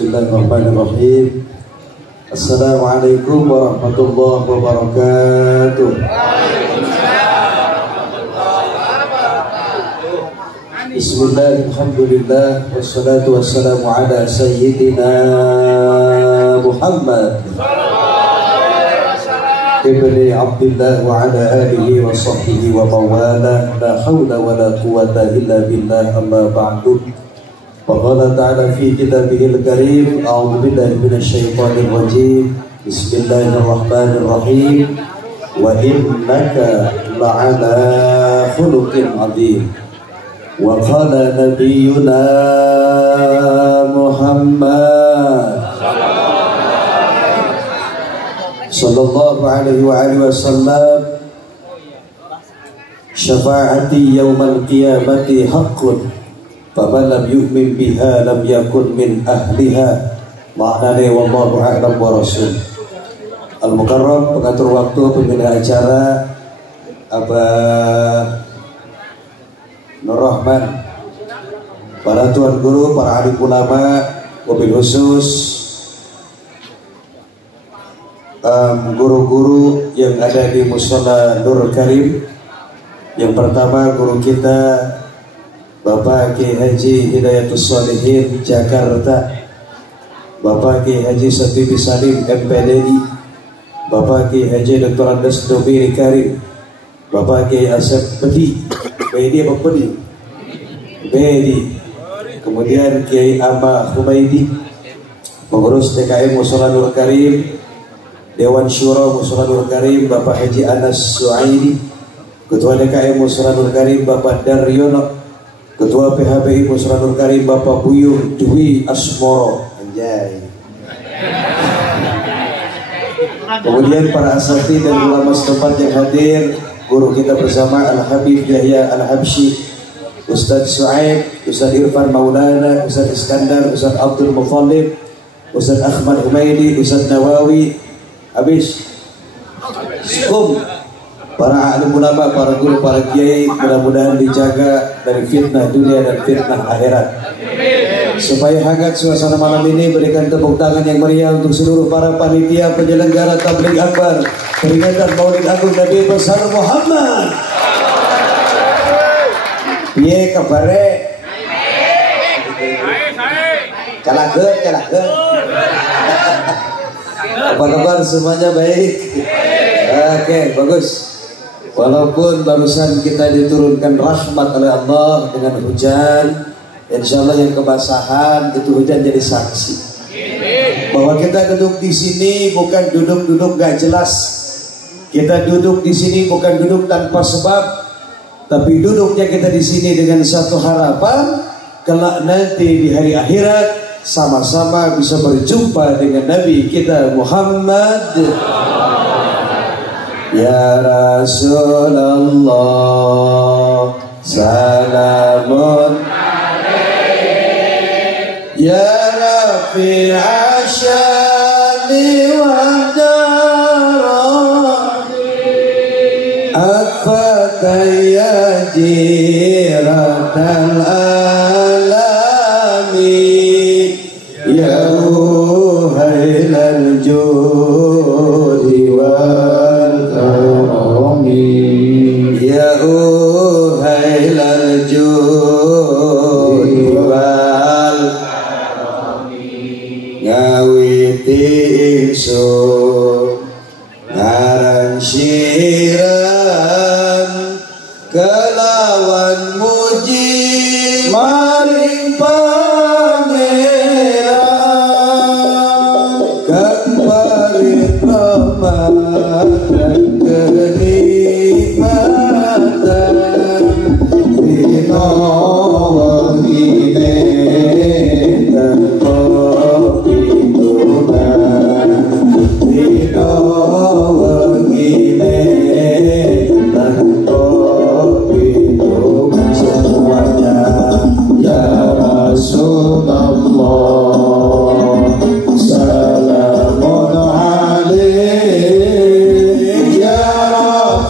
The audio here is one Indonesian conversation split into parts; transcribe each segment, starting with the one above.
Bismillahirrahmanirrahim. Assalamualaikum warahmatullahi wabarakatuh. Bismillahirrahmanirrahim. Wassalatu wassalamu ala sayyidina Muhammad ibni Abdillah wa ala alihi wa sahbihi wa mawala. La hawla wa la quwata illa billah, amma ba'du. Faqala ta'ala fi kitabihil karim, a'udzu billahi minasy syaithanir rajim. Bismillahirrahmanirrahim. Wa innaka la'ala khuluqin 'adzim. Wa qala nabiyyuna Muhammad sallallahu alaihi wa alihi wasallam, syafaati yaumal qiyamati haqqun, faman lam yu'min biha lam yakun min ahliha. Maknanya wallahu a'lam wa rasul. Al-Mukarram, pengatur waktu, pembina acara Abah Nur Rahman, para tuan guru, para alim ulama, wabil khusus guru-guru yang ada di Mushola Nur Karim. Yang pertama guru kita Bapak Kiai Haji Hidayatus Shalihin Jakarta, Bapak Kiai Haji Satibi Salim MPDI, Bapak Kiai Haji Dr. Andes Dobiri Karim, Bapak Kiai Asep Bedi, Bedi apa Bedi? Bedi. Kemudian Kiai Amma Humaidi, pengurus DKM Mushola Nur Karim, Dewan Syura Mushola Nur Karim Bapak Haji Anas Suaidi, Ketua DKM Mushola Nur Karim Bapak Daryono, Ketua PHBI Mushola Nur Karim Bapak Buyur Dwi Asmoro. Anjay. Kemudian para asatidz dan ulama setempat yang hadir, guru kita bersama Al-Habib Yahya Al-Habsyi, Ustadz Su'aib, Ustadz Irfan Maulana, Ustadz Iskandar, Ustadz Abdul Muthalib, Ustadz Ahmad Humaidi, Ustadz Nawawi, habis para alim ulama, para guru, para kiai, mudah-mudahan dijaga dari fitnah dunia dan fitnah akhirat. Supaya hangat suasana malam ini, berikan tepuk tangan yang meriah untuk seluruh para panitia penyelenggara tabligh akbar peringatan Maulid Agung Nabi besar Muhammad. Piye kabare? Calakeun. Apa kabar semuanya, baik? Oke, bagus. Walaupun barusan kita diturunkan rahmat oleh Allah dengan hujan, insya Allah yang kebasahan itu hujan jadi saksi bahwa kita duduk di sini bukan duduk gak jelas. Kita duduk di sini bukan duduk tanpa sebab, tapi duduknya kita di sini dengan satu harapan, kelak nanti di hari akhirat sama-sama bisa berjumpa dengan Nabi kita Muhammad. Ya Rasulullah salamun alaik, ya Rafi'a syani wa darani, afakaya jiratal alami, ya ruhailal judi wal karami, ya ruhailal judi wal karami, ngawiti ingsun ngaran syiran kelawan muji maring pangeran, keparing rahmat dan kenikmatan, dina wangine tanpa pitunan, dina wangine tanpa pitunan semuanya. Ya Rasulullah salamun alaik, ya Rasulullah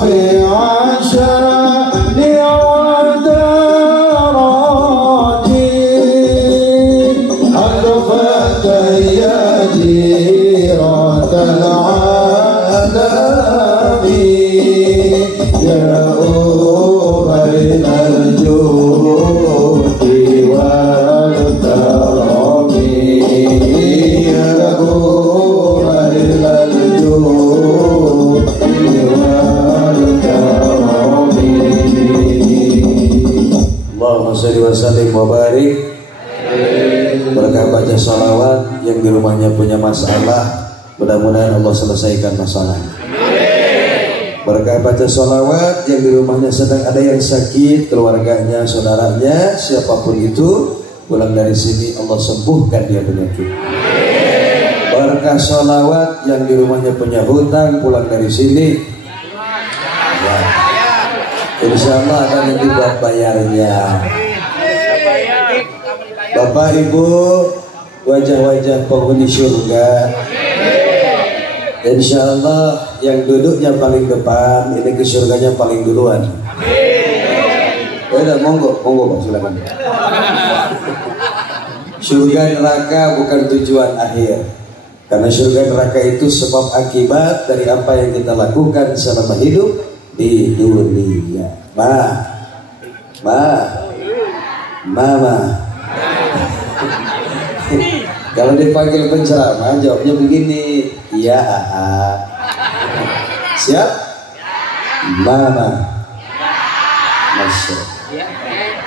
sholli wa sallim wa barik. Berkah baca sholawat yang di rumahnya punya masalah, mudah-mudahan Allah selesaikan masalah. Berkah baca sholawat yang di rumahnya sedang ada yang sakit, keluarganya, saudaranya, siapapun itu, pulang dari sini Allah sembuhkan dia penyakit. Berkah sholawat yang di rumahnya punya hutang, pulang dari sini ya, insya Allah akan nanti buat bayarnya. Bapak Ibu, wajah-wajah penghuni surga, insya Allah yang duduknya paling depan ini ke surganya paling duluan. Udah, monggo Pak, silakan. Surga neraka bukan tujuan akhir, karena surga neraka itu sebab akibat dari apa yang kita lakukan selama hidup di dunia. Mama. Kalau dipanggil penceramah jawabnya begini, iya siap? Mama. Masya.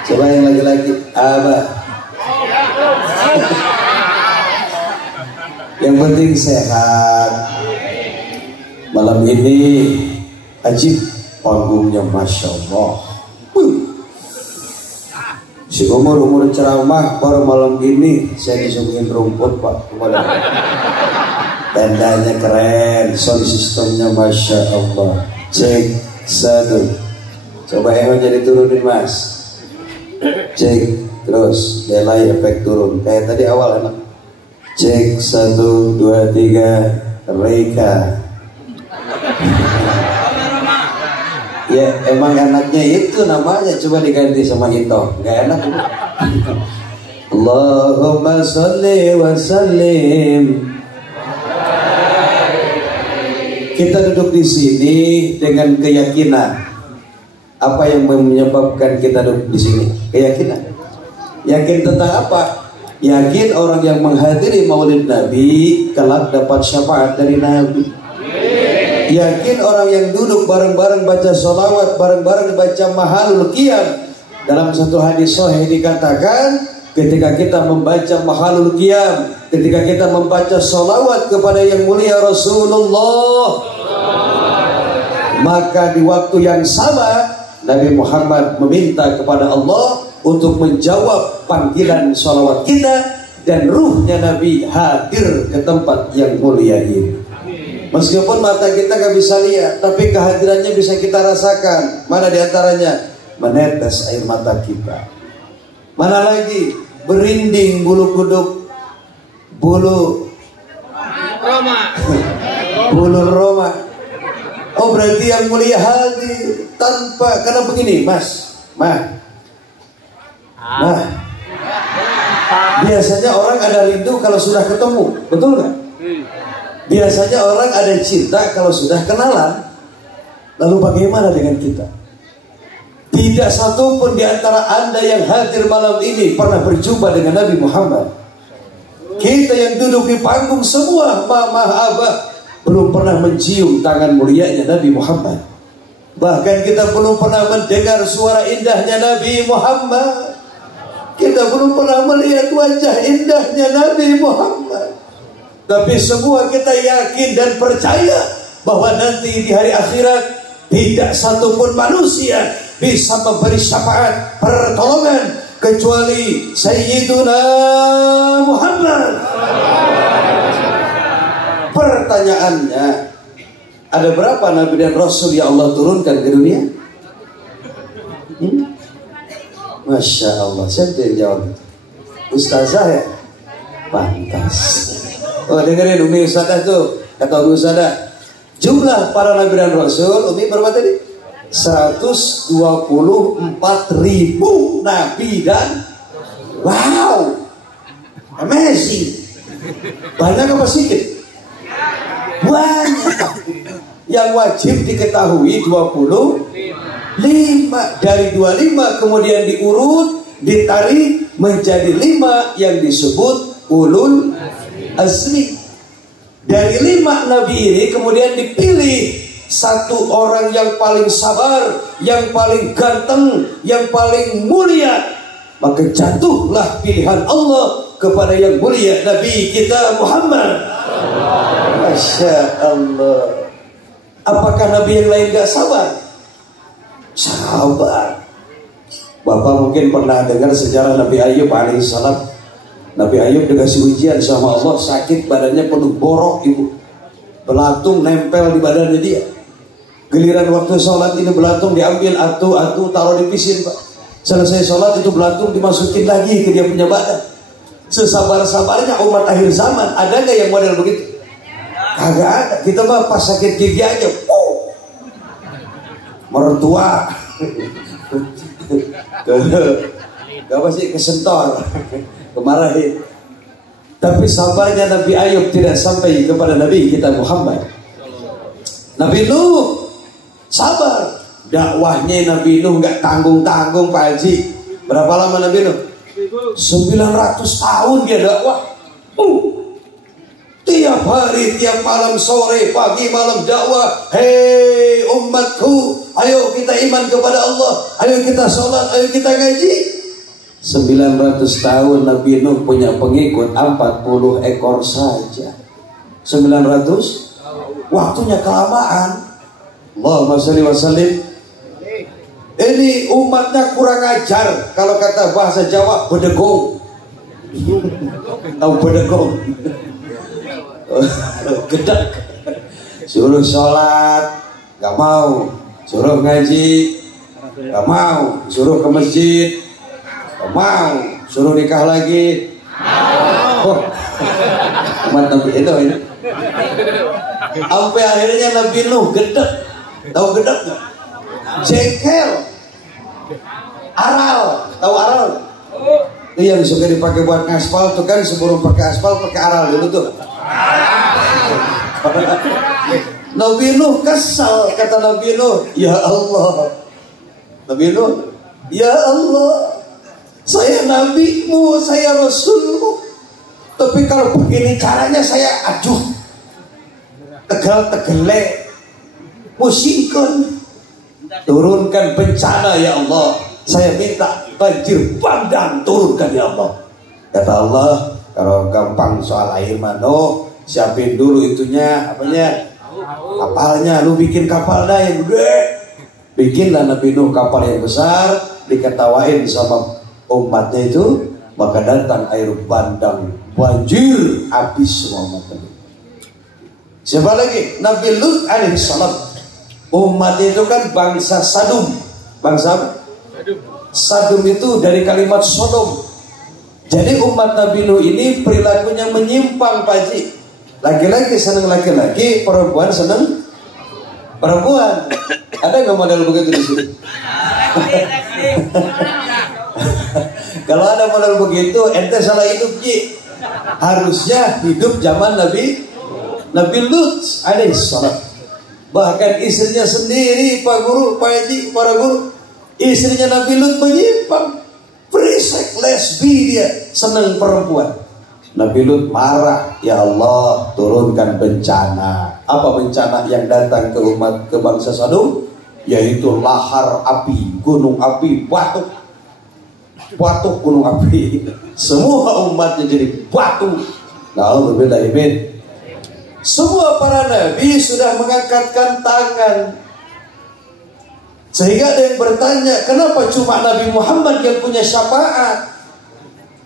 Coba yang laki-laki, Abah. Yang penting sehat. Malam ini ajib panggungnya, Masya Allah. Si umur ceramah baru malam gini saya disuguhin rumput Pak. Tendanya keren, sound sistemnya Masya Allah. Cek 1. Coba Eho jadi turunin Mas. Cek terus delay efek turun kayak tadi awal enak. Cek 1 2 3 Reka. Ya emang enaknya itu namanya, coba diganti sama Ito, nggak enak. Allahumma sholli wa sallim. Kita duduk di sini dengan keyakinan. Apa yang menyebabkan kita duduk di sini? Keyakinan. Yakin tentang apa? Yakin orang yang menghadiri Maulid Nabi kelak dapat syafaat dari Nabi. Yakin orang yang duduk bareng-bareng baca sholawat, bareng-bareng baca mahalul qiyam. Dalam satu hadis sahih dikatakan, ketika kita membaca mahalul qiyam, ketika kita membaca sholawat kepada yang mulia Rasulullah, maka di waktu yang sama Nabi Muhammad meminta kepada Allah untuk menjawab panggilan sholawat kita, dan ruhnya Nabi hadir ke tempat yang mulia ini. Meskipun mata kita gak bisa lihat, tapi kehadirannya bisa kita rasakan. Mana diantaranya? Menetes air mata kita. Mana lagi? Berinding bulu kuduk, bulu roma. Oh berarti yang mulia hadir tanpa, karena begini Mas, biasanya orang ada rindu kalau sudah ketemu, betul gak? Biasanya orang ada cinta kalau sudah kenalan. Lalu bagaimana dengan kita? Tidak satu pun di antara Anda yang hadir malam ini pernah berjumpa dengan Nabi Muhammad. Kita yang duduk di panggung semua, mama, abah, belum pernah mencium tangan mulianya Nabi Muhammad. Bahkan kita belum pernah mendengar suara indahnya Nabi Muhammad. Kita belum pernah melihat wajah indahnya Nabi Muhammad. Tapi semua kita yakin dan percaya bahwa nanti di hari akhirat tidak satupun manusia bisa memberi syafaat pertolongan kecuali Sayyiduna Muhammad. Pertanyaannya, ada berapa Nabi dan Rasul yang Allah turunkan ke dunia? Masya Allah, siapa yang jawab? Ustazah ya? Pantas. Oh dengerin Umi Ustazah tuh, kata Umi Ustazah, jumlah para Nabi dan Rasul, Umi berapa tadi? 124.000 Nabi dan wow, amazing. Banyak apa sedikit? Banyak. Yang wajib diketahui 25. Dari 25 kemudian diurut, ditarik menjadi 5 yang disebut ulul azmi. Dari 5 nabi ini kemudian dipilih satu orang yang paling sabar, yang paling ganteng, yang paling mulia, maka jatuhlah pilihan Allah kepada yang mulia Nabi kita Muhammad. Masya Allah. Apakah Nabi yang lain gak sabar? Sabar. Bapak mungkin pernah dengar sejarah Nabi Ayub alaihissalam. Nabi Ayub dikasih ujian sama Allah, sakit badannya penuh borok ibu, belatung nempel di badannya dia. Giliran waktu sholat ini belatung diambil atu taruh di pisin Pak. Selesai sholat itu belatung dimasukin lagi ke dia punya badan. Sesabar-sabarnya umat akhir zaman. Ada nggak yang model begitu? Kagak ada. Kita mah pas sakit gigi aja, mertua apa sih, kesentor, kemarahin. Tapi sabarnya Nabi Ayub tidak sampai kepada Nabi kita Muhammad. Nabi Nuh sabar, dakwahnya Nabi Nuh nggak tanggung-tanggung Pak Haji. Berapa lama Nabi Nuh? 900 tahun dia dakwah. Tiap hari, tiap malam, sore, pagi, malam dakwah. Hei umatku, ayo kita iman kepada Allah, ayo kita sholat, ayo kita ngaji. 900 tahun Nabi Nuh punya pengikut 40 ekor saja. 900 waktunya kelamaan. Allahumma sholli wa sallim. Ini umatnya kurang ajar. Kalau kata bahasa Jawa, bedegong. Tahu bedegong? Gedek. Suruh sholat gak mau, suruh ngaji gak mau, suruh ke masjid gak mau, suruh nikah lagi mau. Umat Nabi itu ini. Sampai akhirnya Nabi Nuh gedek. Tahu gedek gak? Jengkel. Aral. Tahu aral? Itu yang suka dipakai buat ngaspal tuh kan, sebelum pakai aspal pakai aral dulu tuh. Nabi Nuh kesal, kata Nabi Nuh, ya Allah. Nabi Nuh, ya Allah, saya nabimu, saya rasulmu, tapi kalau begini caranya saya aduh, tegal-tegele, pusingkan. Turunkan bencana ya Allah, saya minta banjir bandang turunkan ya Allah. Kata Allah, kalau gampang soal air mano, siapin dulu itunya, apanya, kapalnya. Lu bikin kapal dah yang gede. Bikinlah Nabi Nuh kapal yang besar, diketawain sama umatnya itu, maka datang air bandang, banjir, habis semua umat Nabi. Siapa lagi? Nabi Lut alaihissalam. Umat itu kan bangsa Sadum. Bangsa apa? Sadum itu dari kalimat Sodom. Jadi umat Nabi Nuh ini perilakunya menyimpang Pak Haji. Laki-laki senang laki-laki, perempuan senang perempuan. Ada nggak model begitu di sini? Kalau ada model begitu, ente salah hidup Ji. Harusnya hidup zaman Nabi Lut alaihissalam. Bahkan istrinya sendiri, Pak Guru, Pak Haji, para guru, istrinya Nabi Lut menyimpang, berisik, lesbi dia, senang perempuan. Nabi Lut marah, ya Allah turunkan bencana. Apa bencana yang datang ke umat, ke bangsa Sodom? Yaitu lahar api, gunung api, batuk gunung api. Semua umatnya jadi batu. Na'udzubillah. Semua para nabi sudah mengangkatkan tangan. Sehingga ada yang bertanya, kenapa cuma Nabi Muhammad yang punya syafaat?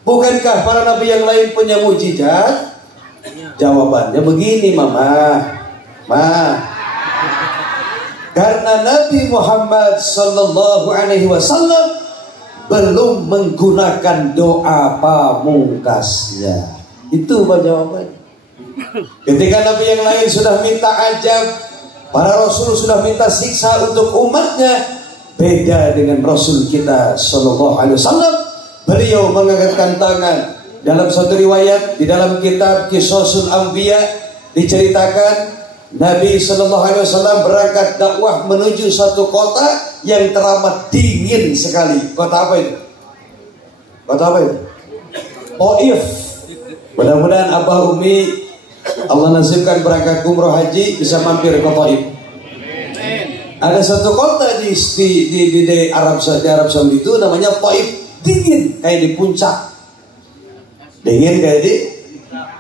Bukankah para nabi yang lain punya mujizat? Jawabannya begini, Mama. Karena Nabi Muhammad sallallahu alaihi wasallam belum menggunakan doa pamungkasnya. Itu jawabannya. Ketika nabi yang lain sudah minta ajab, para rasul sudah minta siksa untuk umatnya, beda dengan Rasul kita sallallahu alaihi wasallam. Beliau mengangkatkan tangan. Dalam satu riwayat di dalam kitab Qisasul Anbiya diceritakan Nabi sallallahu alaihi wasallam berangkat dakwah menuju satu kota yang teramat dingin sekali. Kota apa itu? Taif. Mudah-mudahan Abah Umi Allah nasibkan berangkat umroh haji bisa mampir ke Taif. Ada satu kota di Arab Saudi itu namanya Taif, dingin kayak di puncak. Dingin kayak di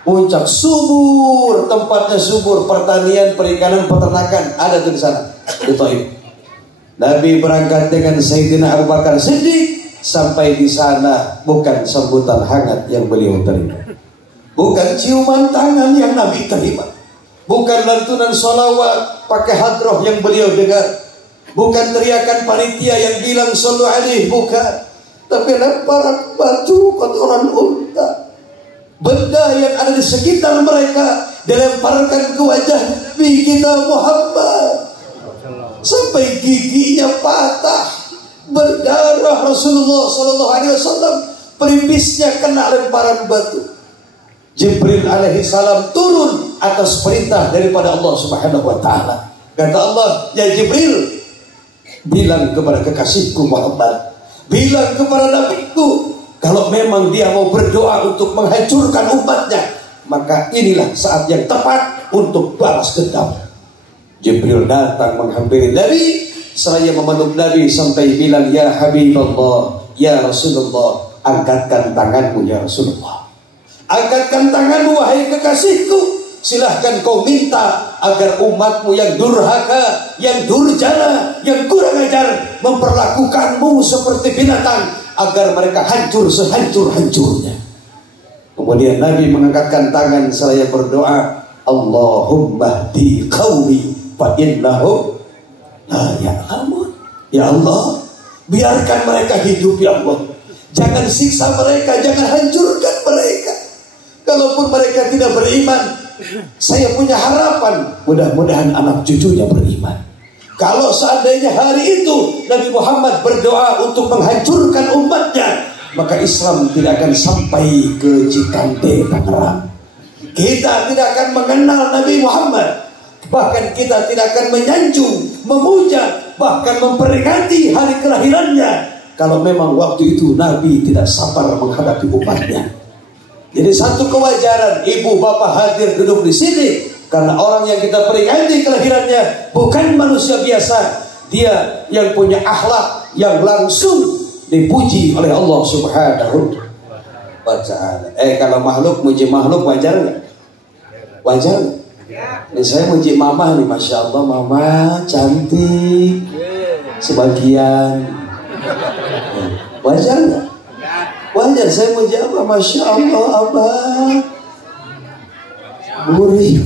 puncak, subur, tempatnya subur, pertanian, perikanan, peternakan ada tuh di sana, di Taif. Nabi berangkat dengan Sayyidina Abu Bakar Siddiq. Sampai di sana bukan sambutan hangat yang beliau terima, bukan ciuman tangan yang Nabi terima, bukan lantunan sholawat pakai hadroh yang beliau dengar, bukan teriakan panitia yang bilang sallu alaihi, bukan, tapi lemparan batu kotoran unta, benda yang ada di sekitar mereka dilemparkan ke wajah Nabi kita Muhammad sampai giginya patah, berdarah. Rasulullah Sallallahu Alaihi Wasallam pelipisnya kena lemparan batu. Jibril alaihi salam turun atas perintah daripada Allah Subhanahu Wa Taala. Kata Allah, ya Jibril, bilang kepada kekasihku Muhammad, bilang kepada nabiku, kalau memang dia mau berdoa untuk menghancurkan umatnya, maka inilah saat yang tepat untuk balas dendam. Jibril datang menghampiri Nabi, seraya memeluk Nabi sampai bilang, ya Habibullah, ya Rasulullah, angkatkan tanganmu ya Rasulullah, angkatkan tanganmu wahai kekasihku, silahkan kau minta agar umatmu yang durhaka, yang durjana, yang kurang ajar memperlakukanmu seperti binatang, agar mereka hancur sehancur-hancurnya. Kemudian Nabi mengangkatkan tangan seraya berdoa, Allahumma hdi qaumi fa innahum ya ampun, ya Allah, biarkan mereka hidup ya Allah, jangan siksa mereka, jangan hancurkan mereka. Kalaupun mereka tidak beriman, saya punya harapan, mudah-mudahan anak cucunya beriman. Kalau seandainya hari itu Nabi Muhammad berdoa untuk menghancurkan umatnya, maka Islam tidak akan sampai ke Cikande, Tangerang. Kita tidak akan mengenal Nabi Muhammad, bahkan kita tidak akan menyanjung, memuja, bahkan memperingati hari kelahirannya, kalau memang waktu itu Nabi tidak sabar menghadapi umatnya. Jadi satu kewajaran ibu bapak hadir duduk di sini, karena orang yang kita peringati kelahirannya bukan manusia biasa, dia yang punya akhlak yang langsung dipuji oleh Allah Subhanahu wa Ta'ala. Kalau makhluk muji makhluk wajar nggak? Wajar nggak? Ini saya muji mama nih, masya Allah, mama cantik sebagian. Wajar nggak? Wajar. Saya muji apa? Masya Allah, abah burik.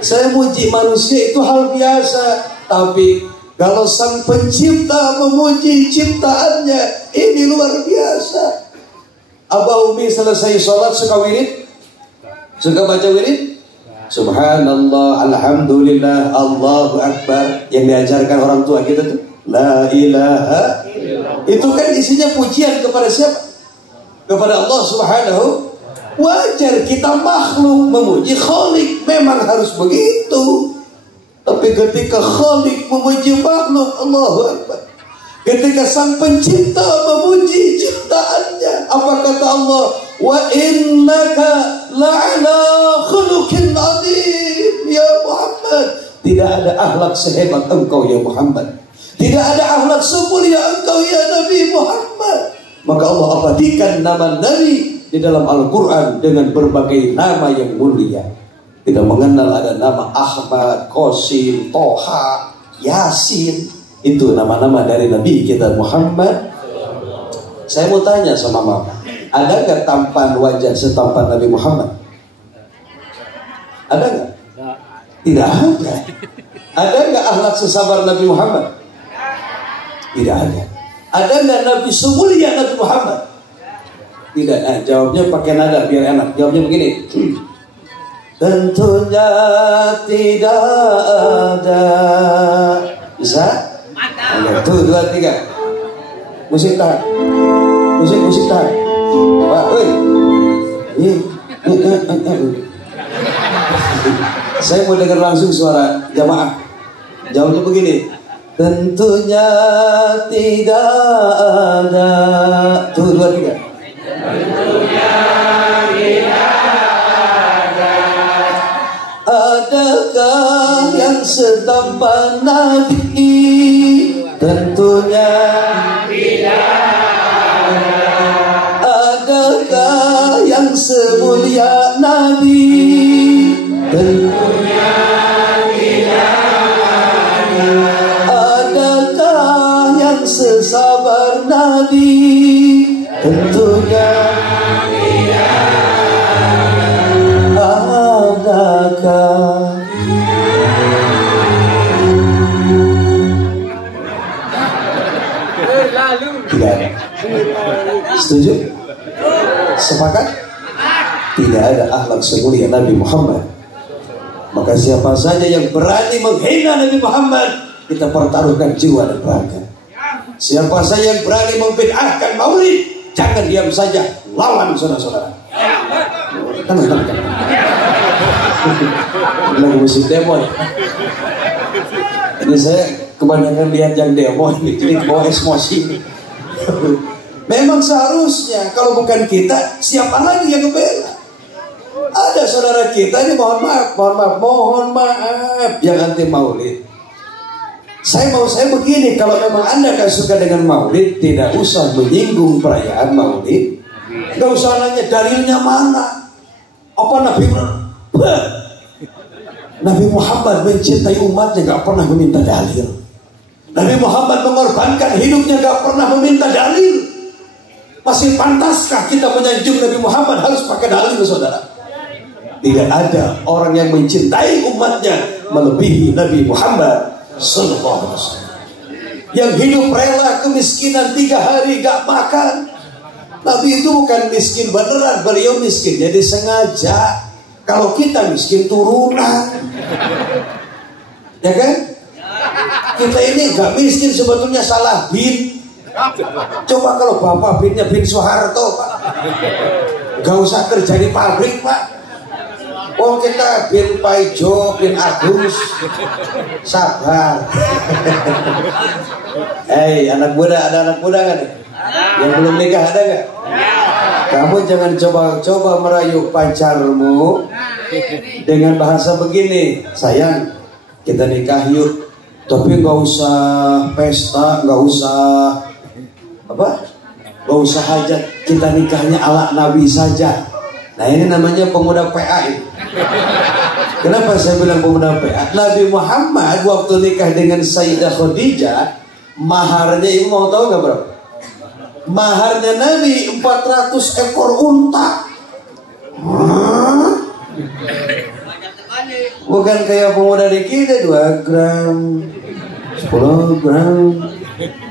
Saya muji manusia itu hal biasa, tapi kalau sang pencipta memuji ciptaannya, ini luar biasa. Abah Umi selesai sholat suka wirid, suka baca wirid, Subhanallah, Alhamdulillah, Allahu Akbar, yang diajarkan orang tua kita tuh La ilaha illallah. Itu kan isinya pujian kepada siapa? Kepada Allah Subhanahu. Wajar kita makhluk memuji Khalik, memang harus begitu. Tapi ketika Khalik memuji makhluk, Allahu Akbar. Ketika sang pencipta memuji ciptaannya, apa kata Allah? Wa innaka la'ala khuluqin azim ya Muhammad. Tidak ada akhlak sehebat engkau ya Muhammad. Tidak ada akhlak semulia engkau ya Nabi Muhammad. Maka Allah abadikan nama Nabi di dalam Al-Quran dengan berbagai nama yang mulia. Tidak mengenal ada nama Ahmad, Qasim, Toha, Yasin. Itu nama-nama dari Nabi kita Muhammad. Saya mau tanya sama mama, ada gak tampan wajah setampan Nabi Muhammad? Ada gak? Tidak ada. Ada gak akhlak sesabar Nabi Muhammad? Tidak ada. Ada gak Nabi semulia Nabi Muhammad? Tidak. Jawabnya pakai nada biar enak. Jawabnya begini. Tentunya tidak ada. Bisa? Ada. Tuh, 2, 3. Musik tahan. Musik tahan. Pak, woi. Saya mau dengar langsung suara jamaah. Jawabnya begini. Tentunya tidak ada. Tuh, 2, 3. Tentunya tidak ada. Adakah yang setampan Nabi? Tentunya tidak ada. Nabi tentunya adakah tidak ada? Setuju? Sepakat? Tidak ada akhlak semulia Nabi Muhammad. Maka siapa saja yang berani menghina Nabi Muhammad, kita pertaruhkan jiwa dan raga. Siapa saja yang berani membid'ahkan maulid, jangan diam saja, lawan saudara-saudara. Tenang. Lagi musim demo ya. Ini saya kebanyakan lihat yang demo ini, jadi bawa emosi. Memang seharusnya kalau bukan kita, siapa lagi yang ngebela? Ada saudara kita ini mohon maaf yang anti maulid. Saya begini, kalau memang Anda gak suka dengan maulid, tidak usah menyinggung perayaan maulid. Gak usah nanya dalilnya mana. Apa Nabi Muhammad mencintai umatnya gak pernah meminta dalil. Nabi Muhammad mengorbankan hidupnya gak pernah meminta dalil. Masih pantaskah kita menyanjung Nabi Muhammad harus pakai dalil, saudara? Tidak ada orang yang mencintai umatnya melebihi Nabi Muhammad sallallahu alaihi wasallam, yang hidup rela kemiskinan 3 hari gak makan. Nabi itu bukan miskin beneran, beliau miskin jadi sengaja. Kalau kita miskin turunan, ya kan? Kita ini gak miskin sebetulnya, salah bin. Coba kalau bapak binnya bin Soeharto, Pak, gak usah kerja di pabrik, Pak. Oh, kita bin Paijo, bin Agus, sabar. Anak muda, ada anak muda kan? Yang belum nikah ada nggak? Kamu jangan coba-coba merayu pacarmu dengan bahasa begini, sayang, kita nikah yuk, tapi nggak usah pesta, nggak usah nggak usah hajat, kita nikahnya ala Nabi saja. Nah, ini namanya pemuda PA ini. Kenapa saya bilang pemuda PA? Nabi Muhammad waktu nikah dengan Sayyidah Khadijah, maharnya ibu mau tahu nggak berapa? Maharnya Nabi 400 ekor unta. Bukan kayak pemuda di kita 2 gram, 10 gram,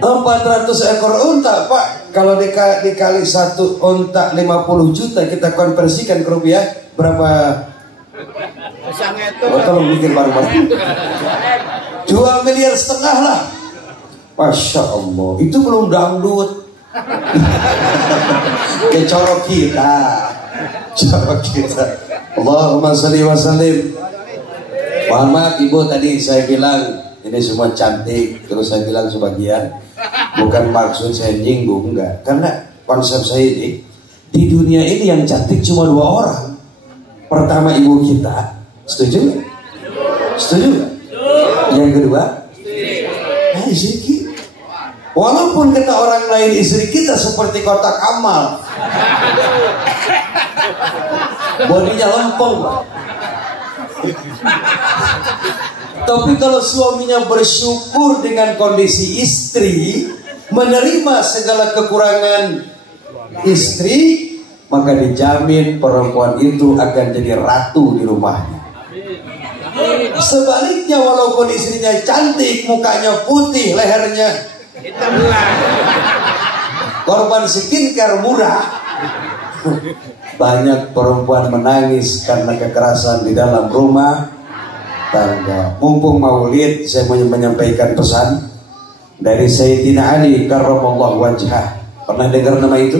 400 ekor unta, Pak. Kalau dikali 1 unta 50 juta, kita konversikan ke rupiah berapa? Tolong bikin baru-baru 2,5 miliar lah. Masya Allah, itu belum dangdut. Ya corok kita. Allahumma sholli wa sallim. Mohon maaf ibu, tadi saya bilang ini semua cantik, terus saya bilang sebagian, bukan maksud saya nyinggung, enggak. Karena konsep saya ini, di dunia ini yang cantik cuma 2 orang. Pertama ibu kita, setuju nggak? Setuju nggak? Yang kedua, istri kita. Walaupun kata orang lain istri kita seperti kotak amal, bodinya lempeng, Pak. Tapi kalau suaminya bersyukur dengan kondisi istri, menerima segala kekurangan istri, maka dijamin perempuan itu akan jadi ratu di rumahnya. Sebaliknya, walaupun istrinya cantik, mukanya putih, lehernya korban skincare murah, banyak perempuan menangis karena kekerasan di dalam rumah tangga. Mumpung maulid, saya mau menyampaikan pesan dari Sayyidina Ali karramallahu wajhah. Pernah dengar nama itu?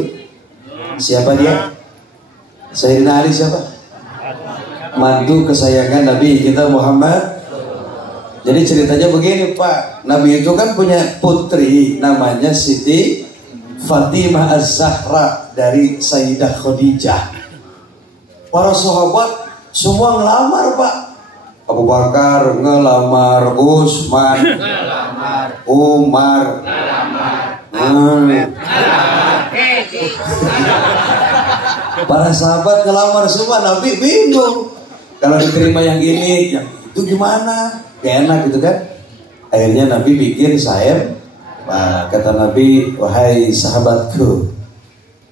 Siapa dia? Sayyidina Ali siapa? Mantu kesayangan Nabi kita Muhammad. Jadi ceritanya begini, Pak. Nabi itu kan punya putri namanya Siti Fatimah Az-Zahra dari Sayyidah Khadijah. Para sahabat semua ngelamar, Pak. Abu Bakar ngelamar, Utsman ngelamar, Umar ngelamar, para sahabat ngelamar semua. Nabi bingung, kalau diterima yang ini, yang itu gimana? Gak enak gitu kan. Akhirnya Nabi bikin Saib Nah, kata Nabi, wahai sahabatku,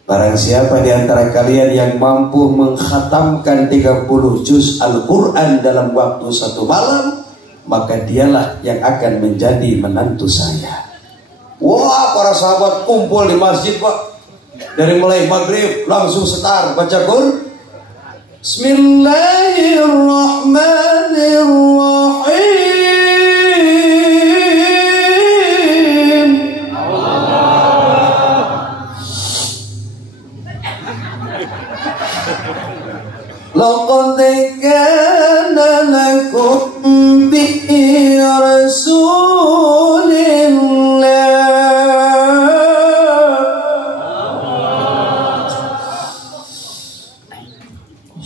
barang siapa di antara kalian yang mampu mengkhatamkan 30 juz Al-Quran dalam waktu 1 malam, maka dialah yang akan menjadi menantu saya. Wah, para sahabat kumpul di masjid, Pak. Dari mulai maghrib langsung setar baca Quran. Bismillahirrahmanirrahim. Laqad kana lakum bi rasulillah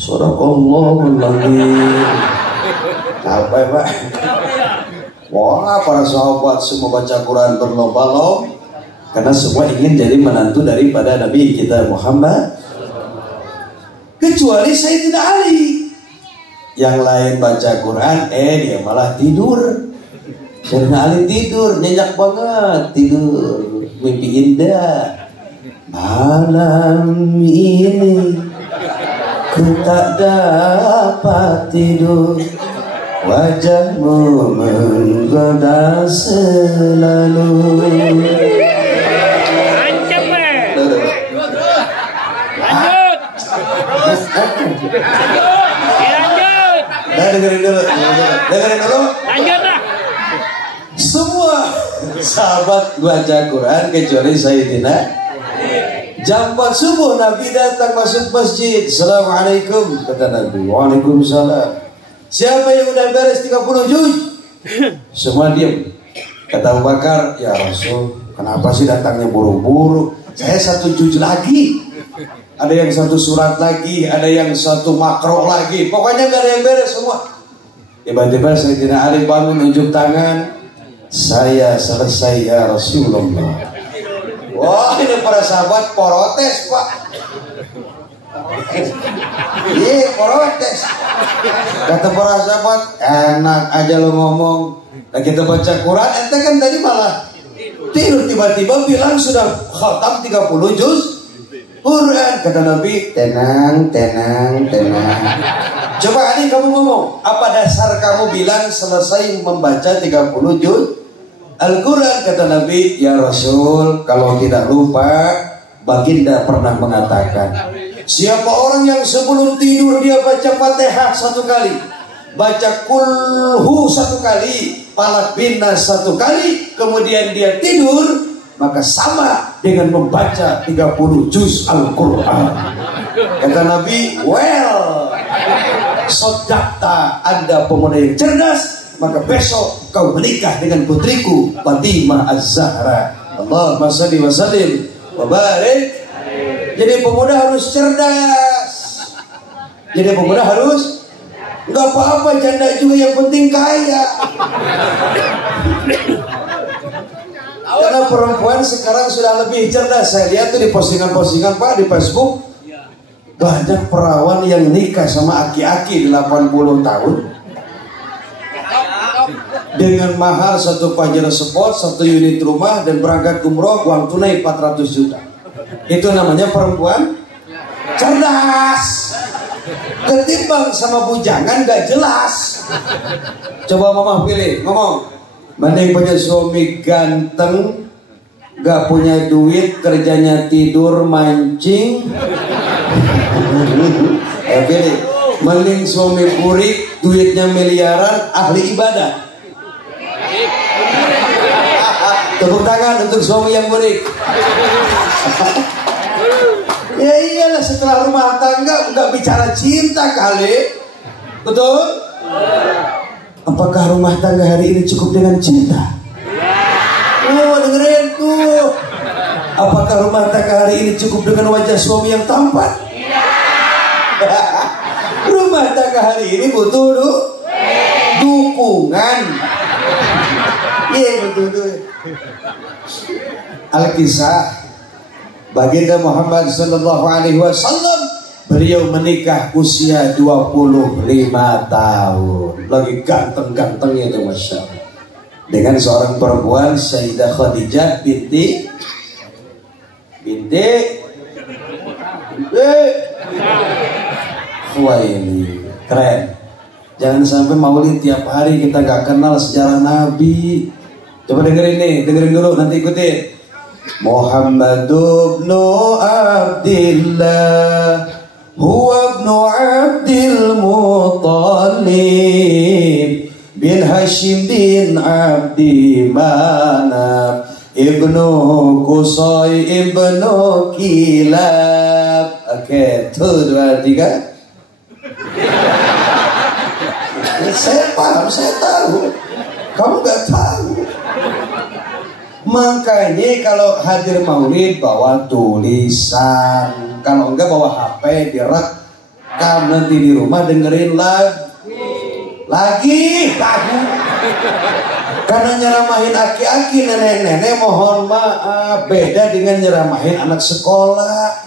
Sadaqallahul Azim. Apa ya, Pak? Wah, para sahabat semua baca Quran berlomba-lomba karena semua ingin jadi menantu daripada Nabi kita Muhammad. Kecuali Sayyidina Ali. Yang lain baca Quran, dia malah tidur. Sayyidina Ali tidur, nyenyak banget, tidur, mimpi indah. Malam ini ku tak dapat tidur, wajahmu menggoda selalu. Lanjut. Nah, dengerin dulu. Lanjut lah. Semua sahabat baca Quran kecuali Sayyidina. Jam 4 subuh Nabi datang masuk masjid. Assalamualaikum, kata Nabi. Waalaikumsalam. Siapa yang udah beres 30 juz? Semua diam. Kata Abu Bakar, ya Rasul, kenapa sih datangnya buru-buru? Saya 1 juz lagi. Ada yang 1 surat lagi, ada yang 1 makro lagi. Pokoknya gak ada yang beres semua. Tiba-tiba Sayyidina Ali bangun unjuk tangan. Saya selesai ya Rasulullah. Wah, ini para sahabat protes, Pak. Iya, protes. Kata para sahabat, enak aja lo ngomong. Nah, kita baca Quran, ente kan tadi malah tidur, tiba-tiba bilang sudah khatam 30 juz Quran. Kata Nabi, tenang. Coba Ali kamu ngomong, apa dasar kamu bilang selesai membaca 30 juz Al-Quran? Kata Nabi, ya Rasul, kalau tidak lupa, baginda pernah mengatakan, siapa orang yang sebelum tidur dia baca Fatihah 1 kali, baca Kulhu 1 kali, Falaq bin Nas 1 kali, kemudian dia tidur, maka sama dengan membaca 30 juz Al-Quran. Kata Nabi, well, sodakta, Anda pemuda yang cerdas, maka besok kau menikah dengan putriku Fatimah Az-Zahra. Allahumma shalli wa sallim wa barik. Jadi pemuda harus cerdas. Jadi pemuda harus, nggak apa-apa janda juga, yang penting kaya. Karena perempuan sekarang sudah lebih cerdas. Saya lihat tuh di postingan-postingan, Pak, di Facebook, banyak perawan yang nikah sama aki-aki 80 tahun dengan mahal 1 Pajero Sport, 1 unit rumah, dan berangkat umroh uang tunai 400 juta. Itu namanya perempuan cerdas. Ketimbang sama bujangan gak jelas. Coba mama pilih, ngomong, mending punya suami ganteng, gak punya duit, kerjanya tidur mancing. Pilih, mending suami burik, duitnya miliaran, ahli ibadah. Tepuk tangan untuk suami yang burik. Ya iyalah, setelah rumah tangga nggak bicara cinta kali, betul? Apakah rumah tangga hari ini cukup dengan cinta? Oh, dengerin tuh. Apakah rumah tangga hari ini cukup dengan wajah suami yang tampan? Rumah tangga hari ini butuh dukungan. Iya, betul. Al-Kisah, baginda Muhammad sallallahu alaihi wasallam, beliau menikah usia 25 tahun. Lagi ganteng-gantengnya tuh, Masya Allah. dengan seorang perempuan Sayyidah Khadijah binti Khuwailid. Keren. Jangan sampai maulid tiap hari kita gak kenal sejarah Nabi. Coba dengerin nih, dengerin dulu nanti ikutin. Muhammadu ibnu Abdillah huwa ibnu Abdil Muttalib bin Hashim bin Abdi Manaf ibnu Qusay ibnu Kilab. Oke, 1, 2, 3. Saya paham, saya tahu. Kamu gak tahu. Makanya kalau hadir maulid bawa tulisan, kalau enggak bawa HP direkam, nanti di rumah dengerin lagu. Karena nyeramahin aki-aki, nenek-nenek mohon maaf, beda dengan nyeramahin anak sekolah.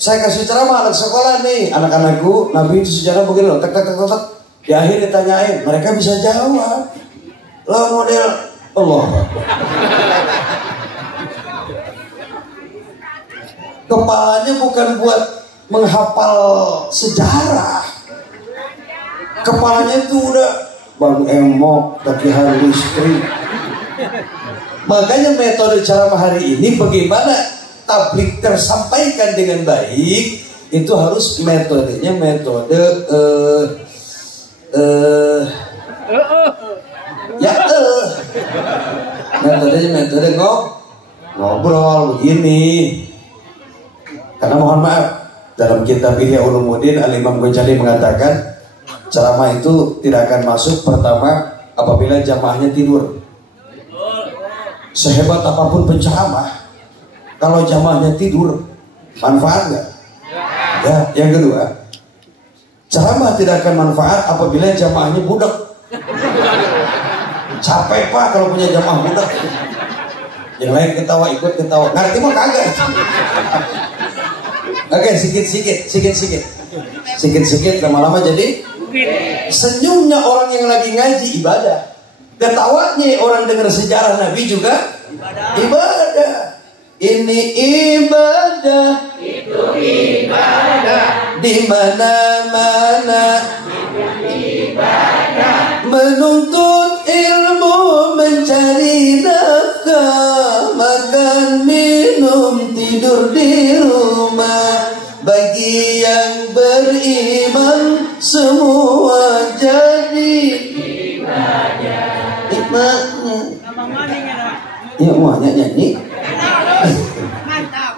Saya kasih ceramah anak sekolah nih, anak-anakku, Nabi itu sejarah begini loh, tek. Di akhir ditanyain, mereka bisa jawab. Lo model Allah. Kepalanya bukan buat menghafal sejarah. Kepalanya itu udah bang emok, tagihan listrik. Makanya metode ceramah hari ini bagaimana tablik tersampaikan dengan baik, itu harus metodenya metode metode ngobrol begini. Karena mohon maaf, dalam kitab Ihya Ulumuddin Al-Imam Ghazali mengatakan ceramah itu tidak akan masuk pertama apabila jamaahnya tidur. Sehebat apapun penceramah, kalau jamaahnya tidur, manfaat nggak? Ya, yang kedua, ceramah tidak akan manfaat apabila jamaahnya budak. Capek pak kalau punya jamaah budak. Yang lain ketawa ikut ketawa. Ngerti mah kagak. Oke, sikit-sikit lama-lama jadi senyumnya orang yang lagi ngaji ibadah. Ketawanya orang dengar sejarah Nabi juga ibadah. Ini ibadah, itu ibadah, di mana-mana itu ibadah. Menuntut ilmu, mencari nafkah, makan, minum, tidur di rumah. Bagi yang beriman semua jadi ibadah. Nikmatnya. Ya muanya nyanyi.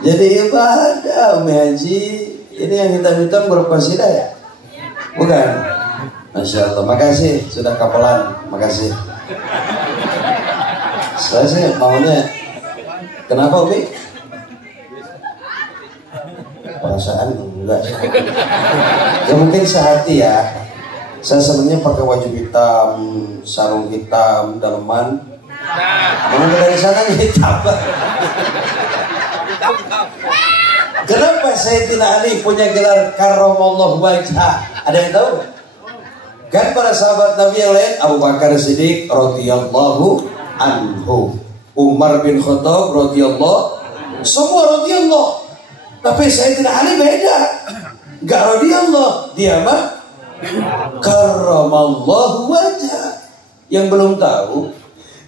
Jadi ibadah Umi Haji. Ini yang hitam-hitam berqasidah ya? Bukan? Masya Allah, makasih sudah kapelan. Makasih. Saya sih maunya. Kenapa Umi? Perasaan enggak. Ya mungkin sehati ya. Saya senangnya pakai wajib hitam, sarung hitam, daleman. Mana dari sana hitam. Kenapa Sayyidina Ali punya gelar karramallahu wajhah? Ada yang tahu? Kan para sahabat Nabi yang lain, Abu Bakar Siddiq radhiyallahu anhu, Umar bin Khattab radhiyallahu, semua radhiyallahu. Tapi Sayyidina Ali beda, gak radhiyallahu, dia mah karramallahu wajhah. Yang belum tahu,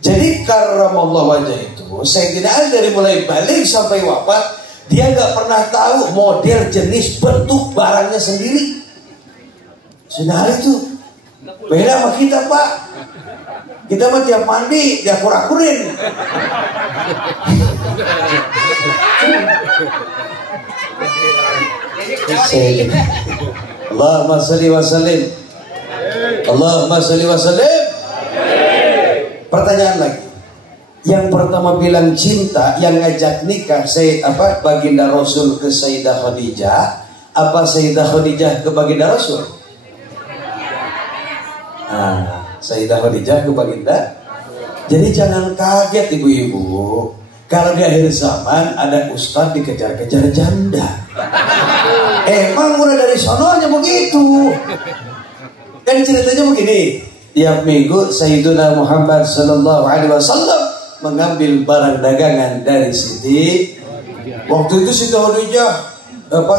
jadi karramallahu wajhah itu Sayyidina Ali dari mulai balik sampai wafat, dia gak pernah tahu model, jenis, bentuk barangnya sendiri. Sayyidina Ali itu beda sama kita pak. Kita mah tiap mandi dia akur-akurin. Allahumma sholli wa sallim. Allahumma sholli wa sallim. Pertanyaan lagi. Yang pertama bilang cinta, yang ngajak nikah Baginda Rasul ke Sayyidah Khadijah, apa Sayyidah Khadijah ke Baginda Rasul? Sayyidah Khadijah ke Baginda. Jadi jangan kaget ibu-ibu, kalau di akhir zaman ada ustadz dikejar-kejar janda. Emang udah dari sononya begitu. Kan ceritanya begini, tiap minggu Sayyiduna Muhammad sallallahu alaihi wasallam mengambil barang dagangan dari Siti. Waktu itu Siti Khadijah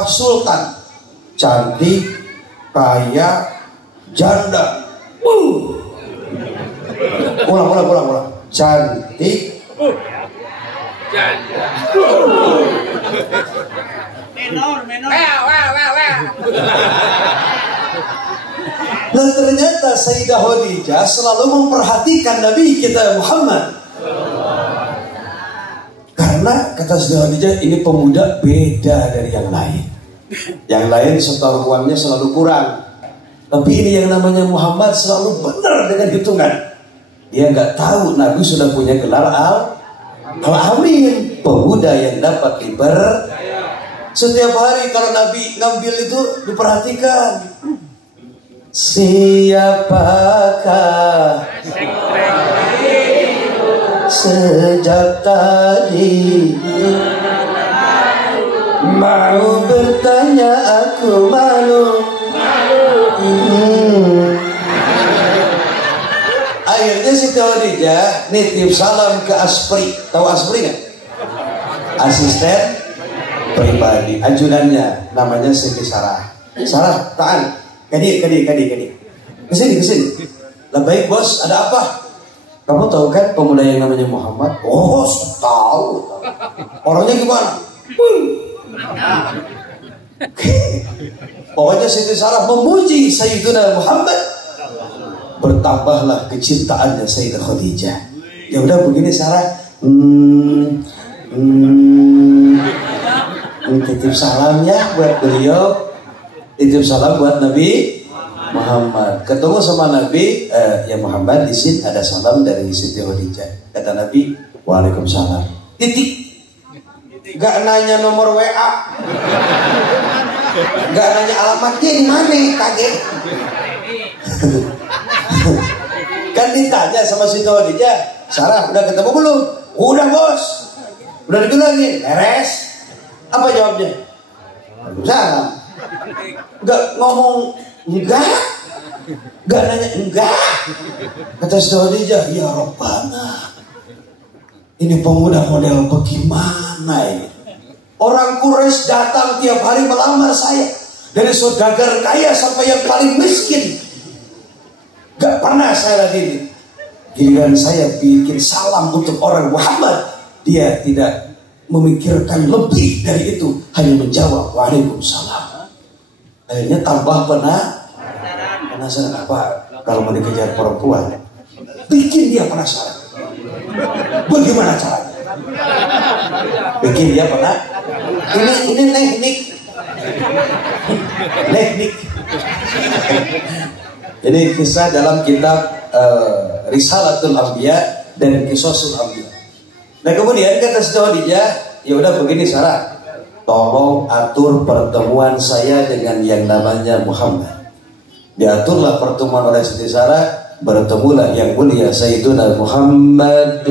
sultan, cantik, kaya, janda. Ulang. Cantik, janda. Menor. Dan ternyata Sayyidah Khadijah selalu memperhatikan Nabi kita Muhammad. Karena kata Sayyidah Khadijah, ini pemuda beda dari yang lain. Yang lain setor uangnya selalu kurang, tapi ini yang namanya Muhammad selalu benar dengan hitungan. Dia nggak tahu Nabi sudah punya gelar Al-Amin, pemuda yang dapat setiap hari kalau Nabi ngambil itu diperhatikan. Siapakah sejak tadi mau bertanya, aku malu. Akhirnya Siti Khadijah nitip salam ke Aspri. Tahu Aspri nggak? Asisten pribadi, ajudannya namanya Siti Sarah. Sarah, tahan, kadi. Kesini. Lah baik bos, ada apa? Kamu tahu kan pemuda yang namanya Muhammad? Oh, tahu. Orangnya gimana? Pokoknya Siti Sarah memuji Sayyiduna Muhammad. Bertambahlah kecintaannya Sayyidah Khadijah. Ya udah begini Sarah, titip salam ya buat beliau, titip salam buat Nabi Muhammad. Ketemu sama Nabi, ya Muhammad, di sini ada salam dari Siti Khadijah. Kata Nabi, waalaikumsalam. Titik. Gak nanya nomor WA, gak nanya alamatnya di mana, kaget. Kan ditanya sama Siti Khadijah, Sarah udah ketemu belum? Udah bos. Udah dibilangin, beres. Apa jawabnya? Salam. Gak ngomong enggak, gak nanya enggak. Kata Siti Khadijah, ya Rabbana, ini pemuda model bagaimana ini? Orang Quraisy datang tiap hari melamar saya, dari saudagar kaya sampai yang paling miskin. Gak pernah saya lagi giliran saya bikin salam untuk orang Muhammad, dia tidak memikirkan lebih dari itu, hanya menjawab waalaikumsalam. Akhirnya tambah penasaran apa kalau mau dikejar perempuan, bikin dia penasaran. Bagaimana caranya? Bikin dia ini teknik. Ini kisah dalam kitab Risalatul Anbiya dan Qisasul Anbiya. Nah kemudian kata Siti Khadijah, ya udah begini Sarah, tolong atur pertemuan saya dengan yang namanya Muhammad. Diaturlah pertemuan oleh Siti Sarah, bertemulah yang mulia Sayyiduna Muhammad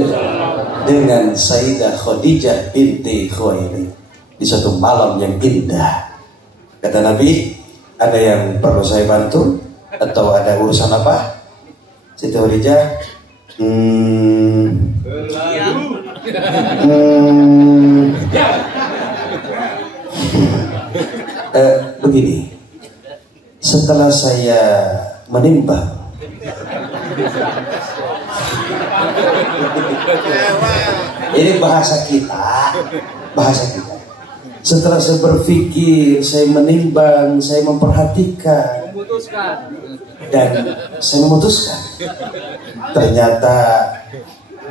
dengan Sayyidah Khadijah binti Khuwailid di suatu malam yang indah. Kata Nabi, ada yang perlu saya bantu atau ada urusan apa? Siti Khadijah, begini, setelah saya menimbang ini bahasa kita. Setelah saya berpikir, saya menimbang, saya memperhatikan, dan saya memutuskan, ternyata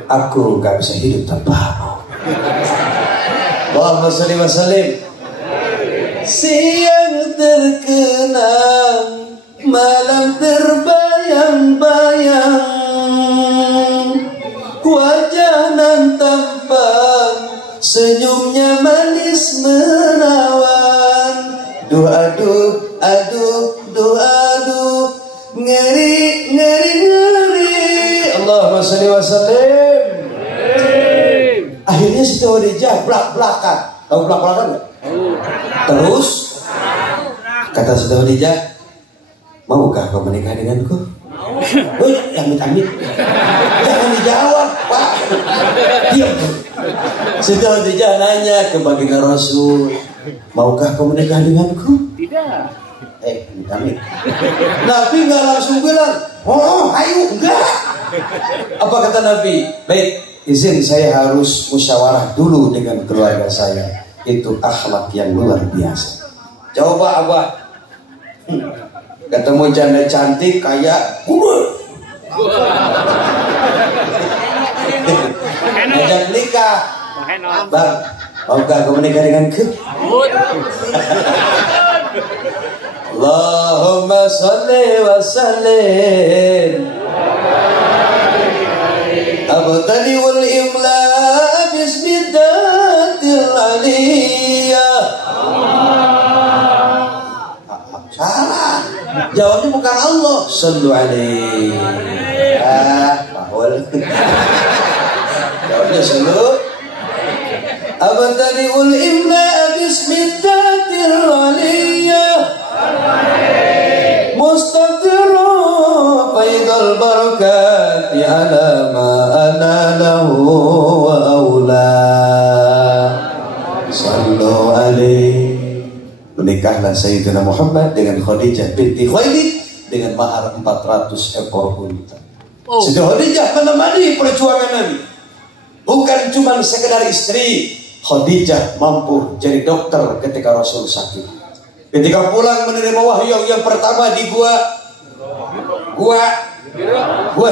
aku gak bisa hidup tanpa kamu. Allahumma sholli wa sallim. Siang terkenang, malam terbayang-bayang, wajah nan tampan, senyumnya manis menawan. Aduh, ngeri. Allahumma sholli wa sallim. Akhirnya Siti Khadijah belak-belakan. Tahu belak-belakan nggak? Terus kata Siti Khadijah, maukah kau menikah denganku? Amit-amit. Jangan dijawab, Pak. Diam. Siti Khadijah nanya ke baginda Rasul, maukah kau menikah denganku? Tidak. Amit. Nabi nggak langsung bilang, oh, ayo, enggak. Apa kata Nabi? Baik, izin saya harus musyawarah dulu dengan keluarga saya. Itu akhlak yang luar biasa. Coba Abah, ketemu janda cantik kayak kubur. Ajak nikah. Bang, maukah kau menikah denganku? Allahumma salli wa sallim abtadi wal imla bismillatil aliyah. Salah, jawabnya bukan Allah. Sallu alaihi. Mahwal. Jawabnya sallu abtadi wal imla bismillatil aliyah mustaqirru faidal barakati ala ma ana lahu wa aula. Sallu alaihi. Menikahlah Sayyidina Muhammad dengan Khadijah binti Khuwailid dengan mahar 400 ekor unta. Sayyidina Khadijah menemani perjuangan Nabi. Bukan cuma sekedar istri, Khadijah mampu jadi dokter ketika Rasul sakit. Ketika pulang menerima wahyu yang pertama di gua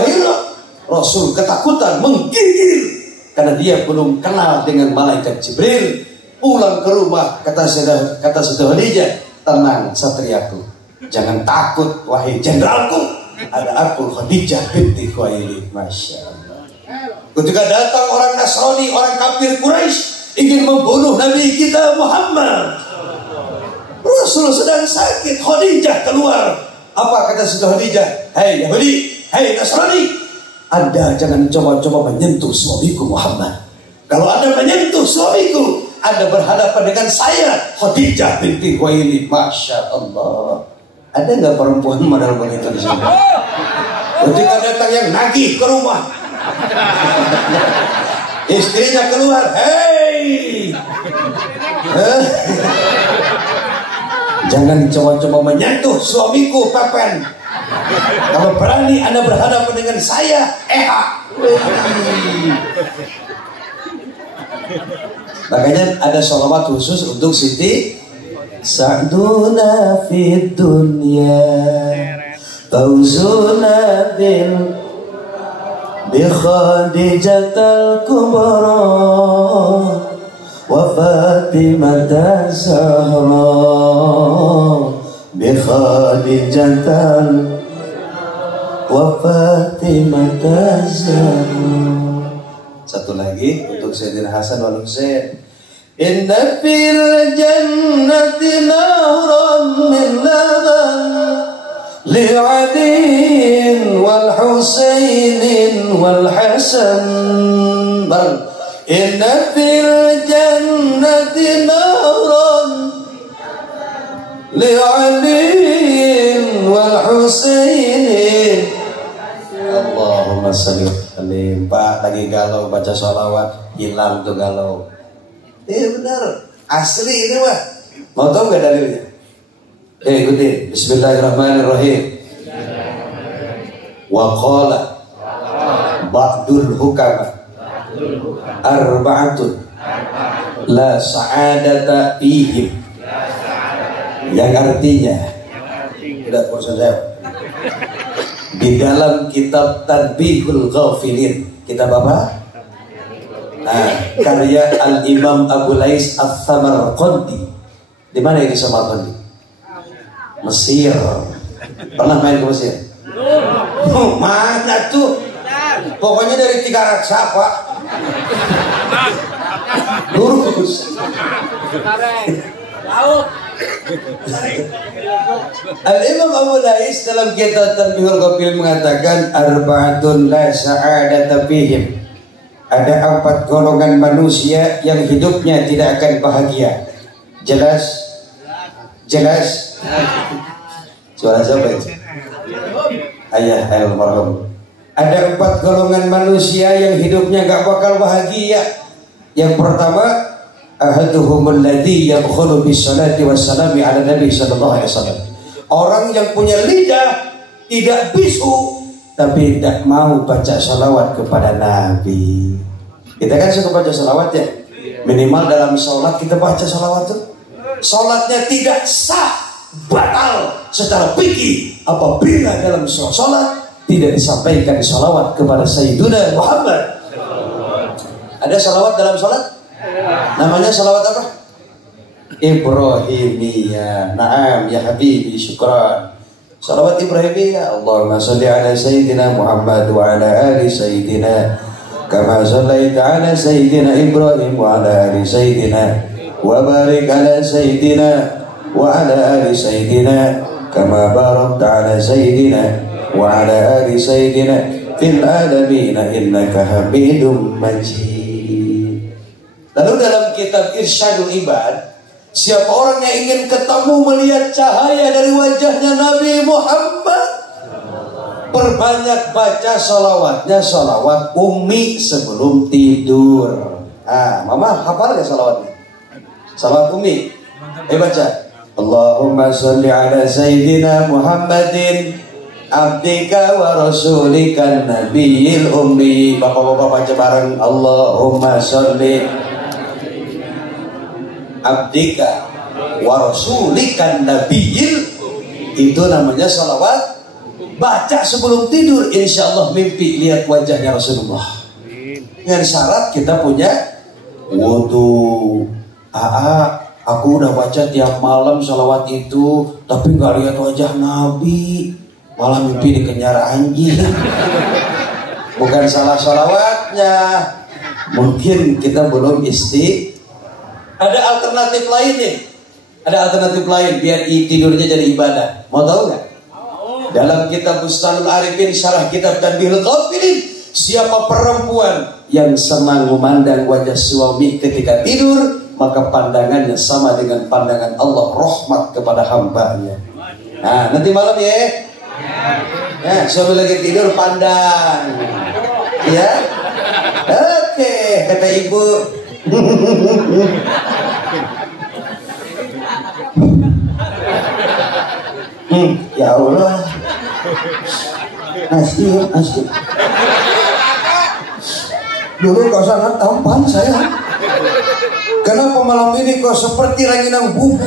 Hira, Rasul ketakutan menggigil karena dia belum kenal dengan malaikat Jibril. Pulang ke rumah, kata Sayyidah Khadijah, tenang satriaku, jangan takut wahai jenderalku, ada aku Khadijah binti Khuwailid. Masya Allah. Ketika datang orang Nasrani, orang kafir Quraisy ingin membunuh Nabi kita Muhammad, Rasul sedang sakit, Khadijah keluar. Apa kata Sayyidah Khadijah? Hei Yahudi, hei Nasrani, Anda jangan coba-coba menyentuh suamiku Muhammad. Kalau Anda menyentuh suamiku, Anda berhadapan dengan saya, Khadijah binti Khuwailid. Masya Allah. Ada nggak perempuan model begitu di sini? Ketika datang yang nagih ke rumah, istrinya keluar, hei, jangan coba-coba menyentuh suamiku Pepen. Kalau berani Anda berhadapan dengan saya, Makanya ada sholawat khusus untuk Siti. Sa'duna fid dunya Fauzuna bi Khadijatal kubra wa Fatimata Zahra bi Khadijatal wa Fatimata Zahra. Satu lagi untuk Sayyidina Hasan wal Husain. Inna fil jannati nahran min laban li'adin wal Husainin wal Hasan. Inna fil jannati nahran li'adin wal Husainin. Allahumma salli alaihi. Pak lagi galau baca sholawat, hilang tuh galau. Benar, asli ini Pak. Mau tahu nggak dalilnya? Ikuti. Bismillahirrahmanirrahim. Wa qala ba'dul hukama arba'atun la sa'adata fihim. Yang artinya, tidak urusan saya. Di dalam kitab Tanbihul Ghafilin, kitab apa? Karya Al-Imam Abu Lais Ats-Tsamarqandi. Di mana ini Samarqandi? Mesir. Pernah main ke Mesir? Mana tuh? Pokoknya dari 3 raksa Pak. Lurus. Al-Imam Abu Lais dalam kitab Tanbihul Ghafilin mengatakan arba'atun la sa'adata fihim. Ada 4 golongan manusia yang hidupnya tidak akan bahagia. Jelas? Jelas? Suara siapa itu? ayah almarhum. Ada 4 golongan manusia yang hidupnya gak bakal bahagia. Yang pertama, ahaduhumul ladzi yabkhulu bis-salati was-salami ala Nabi sallallahu alaihi wasallam. Orang yang punya lidah tidak bisu tapi tidak mau baca salawat kepada Nabi. Kita kan suka baca salawat ya. Minimal dalam sholat kita baca salawat tuh. Sholatnya tidak sah, batal secara fikih apabila dalam sholat tidak disampaikan salawat kepada Sayyiduna Muhammad. Ada salawat dalam sholat? Namanya salawat apa? Ibrahimiyah. Naam ya habibi, syukran. Salawat Ibrahimiyah. Allahumma salli ala Sayyidina Muhammad wa ala ali Sayyidina kama sallaita ala Sayyidina Ibrahim wa ala ali Sayyidina wa barik ala Sayyidina wa ala ali Sayyidina kama barakta ala Sayyidina wa ala ali Sayyidina fil alamin innaka Hamidum Majid. Lalu dalam kitab Irsyadul Ibad, siapa orang yang ingin ketemu melihat cahaya dari wajahnya Nabi Muhammad, perbanyak baca salawatnya, salawat Ummi sebelum tidur. Mama hafal gak salawatnya? Salawat Ummi. Baca. Allahumma salli ala Sayyidina Muhammadin abdika wa rasulika nabiyil ummi. Bapak-bapak baca bareng. Allahumma salli abdika wa rasulika nabiyil. Itu namanya salawat. Baca sebelum tidur, insya Allah mimpi lihat wajahnya Rasulullah. Dengan syarat kita punya wudu. Aku udah baca tiap malam salawat itu, tapi gak lihat wajah Nabi, malah mimpi dikejar anjing. Bukan salah salawatnya, mungkin kita belum Ada alternatif lain nih. Ada alternatif lain biar tidurnya jadi ibadah. Mau tahu nggak? Dalam kitab Bustanul Arifin syarah kitab Tanbihul Ghafilin, siapa perempuan yang senang memandang wajah suami ketika tidur, maka pandangannya sama dengan pandangan Allah, rahmat kepada hambanya. Nah, nanti malam ya. Nah, suami lagi tidur pandang. Ya. Oke, kata ibu. Ya Allah. Asik. Dulu kau sangat tampan saya. Kenapa malam ini kau seperti ranginang bubuk?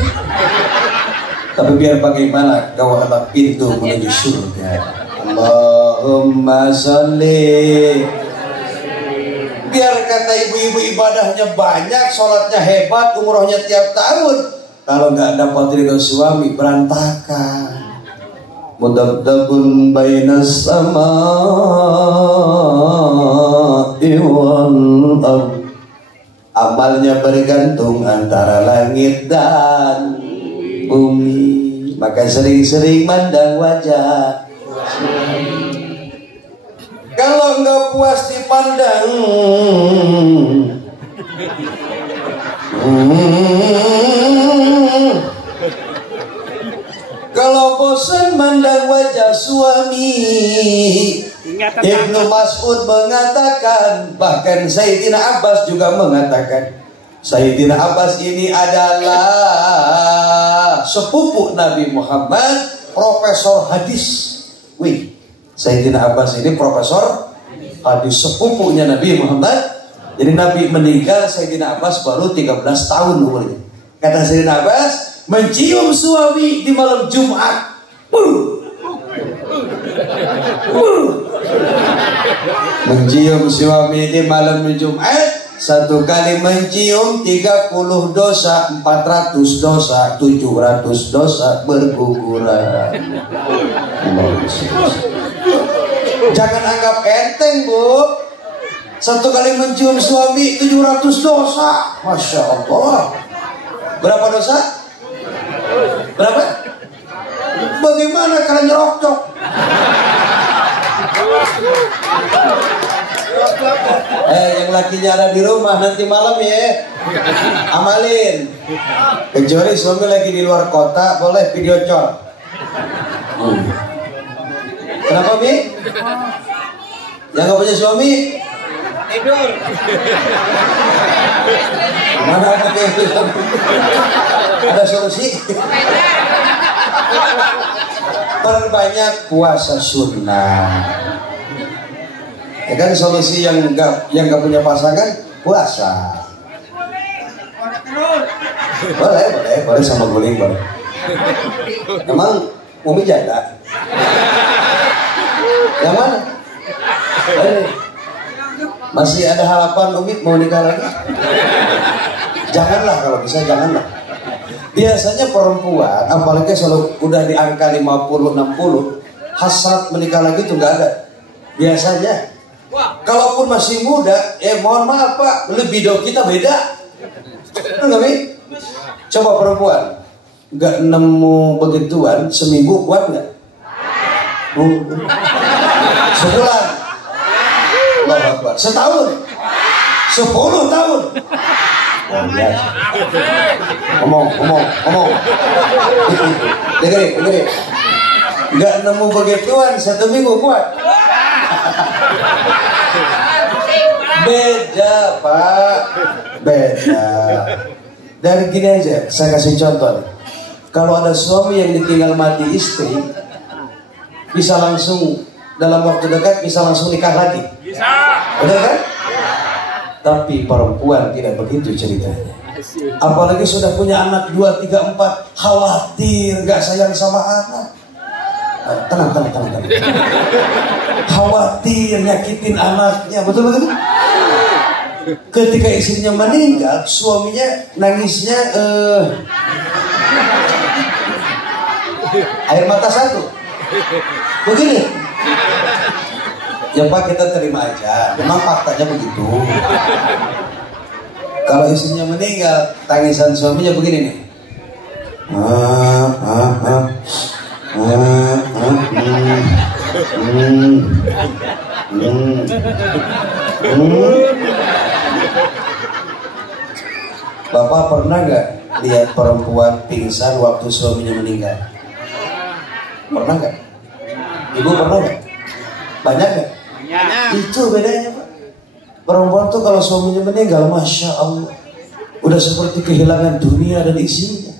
Tapi biar bagaimana, kau adalah pintu menuju surga. Allahumma sholli. Biar kata ibu-ibu ibadahnya banyak, sholatnya hebat, umrohnya tiap tahun. Kalau nggak dapat ridho suami, berantakan. Mudabdabun bainas samaa'i wal ardh. Amalnya bergantung antara langit dan bumi. Maka sering-sering mandang wajah. Kalau nggak puas dipandang, kalau bosan mandang wajah suami, Ibnu Mas'ud mengatakan, bahkan Sayyidina Abbas juga mengatakan, Sayyidina Abbas ini adalah sepupu Nabi Muhammad, profesor hadis. Sayyidina Abbas ini profesor hadis, sepupunya Nabi Muhammad. Jadi Nabi meninggal, Sayyidina Abbas baru 13 tahun umurnya. Kata Sayyidina Abbas, mencium suami di malam Jumat. Mencium suami di malam Jumat, satu kali mencium 30 dosa, 400 dosa, 700 dosa berguguran. Jangan anggap enteng, Bu. Satu kali mencium suami 700 dosa. Masya Allah. Berapa dosa? Berapa? Bagaimana kalian nyerocok? Yang lakinya ada di rumah nanti malam ya, amalin. Kecuali suami lagi di luar kota, boleh video call. Kenapa Mi? Yang nggak punya suami? Tidur. Mana ada tidur? Ada solusi? Perbanyak puasa sunnah. Ya kan solusi yang nggak punya pasangan puasa. Boleh sama guling boleh. Emang Umi janda? Yang mana? Masih ada harapan Umi mau nikah lagi? Janganlah kalau bisa janganlah. Biasanya perempuan, apalagi kalau udah di angka 50-60, hasrat menikah lagi itu nggak ada. Biasanya, kalaupun masih muda, mohon maaf Pak, libido kita beda. Enggak Mi? Coba perempuan, nggak nemu begituan, seminggu kuat nggak? Sebulan, setahun, 10 tahun. Ngomong. Dengerin. Nggak nemu begituan 1 minggu kuat. Beda Pak, beda. Dari gini aja, saya kasih contoh. Kalau ada suami yang ditinggal mati istri, bisa langsung dalam waktu dekat bisa langsung nikah lagi. Bisa. Benar kan? Tapi perempuan tidak begitu ceritanya. Apalagi sudah punya anak 2, 3, 4, khawatir gak sayang sama anak. Tenang. Khawatir nyakitin anaknya, betul. Ketika istrinya meninggal, suaminya nangisnya air mata 1. Begini. Ya Pak, kita terima aja. Memang faktanya begitu. Kalau istrinya meninggal, tangisan suaminya begini nih. Bapak pernah nggak lihat perempuan pingsan waktu suaminya meninggal? Pernah nggak? Ibu pernah nggak? Banyak nggak? Itu bedanya Pak. Perempuan tuh kalau suaminya meninggal, Masya Allah, udah seperti kehilangan dunia dan isinya.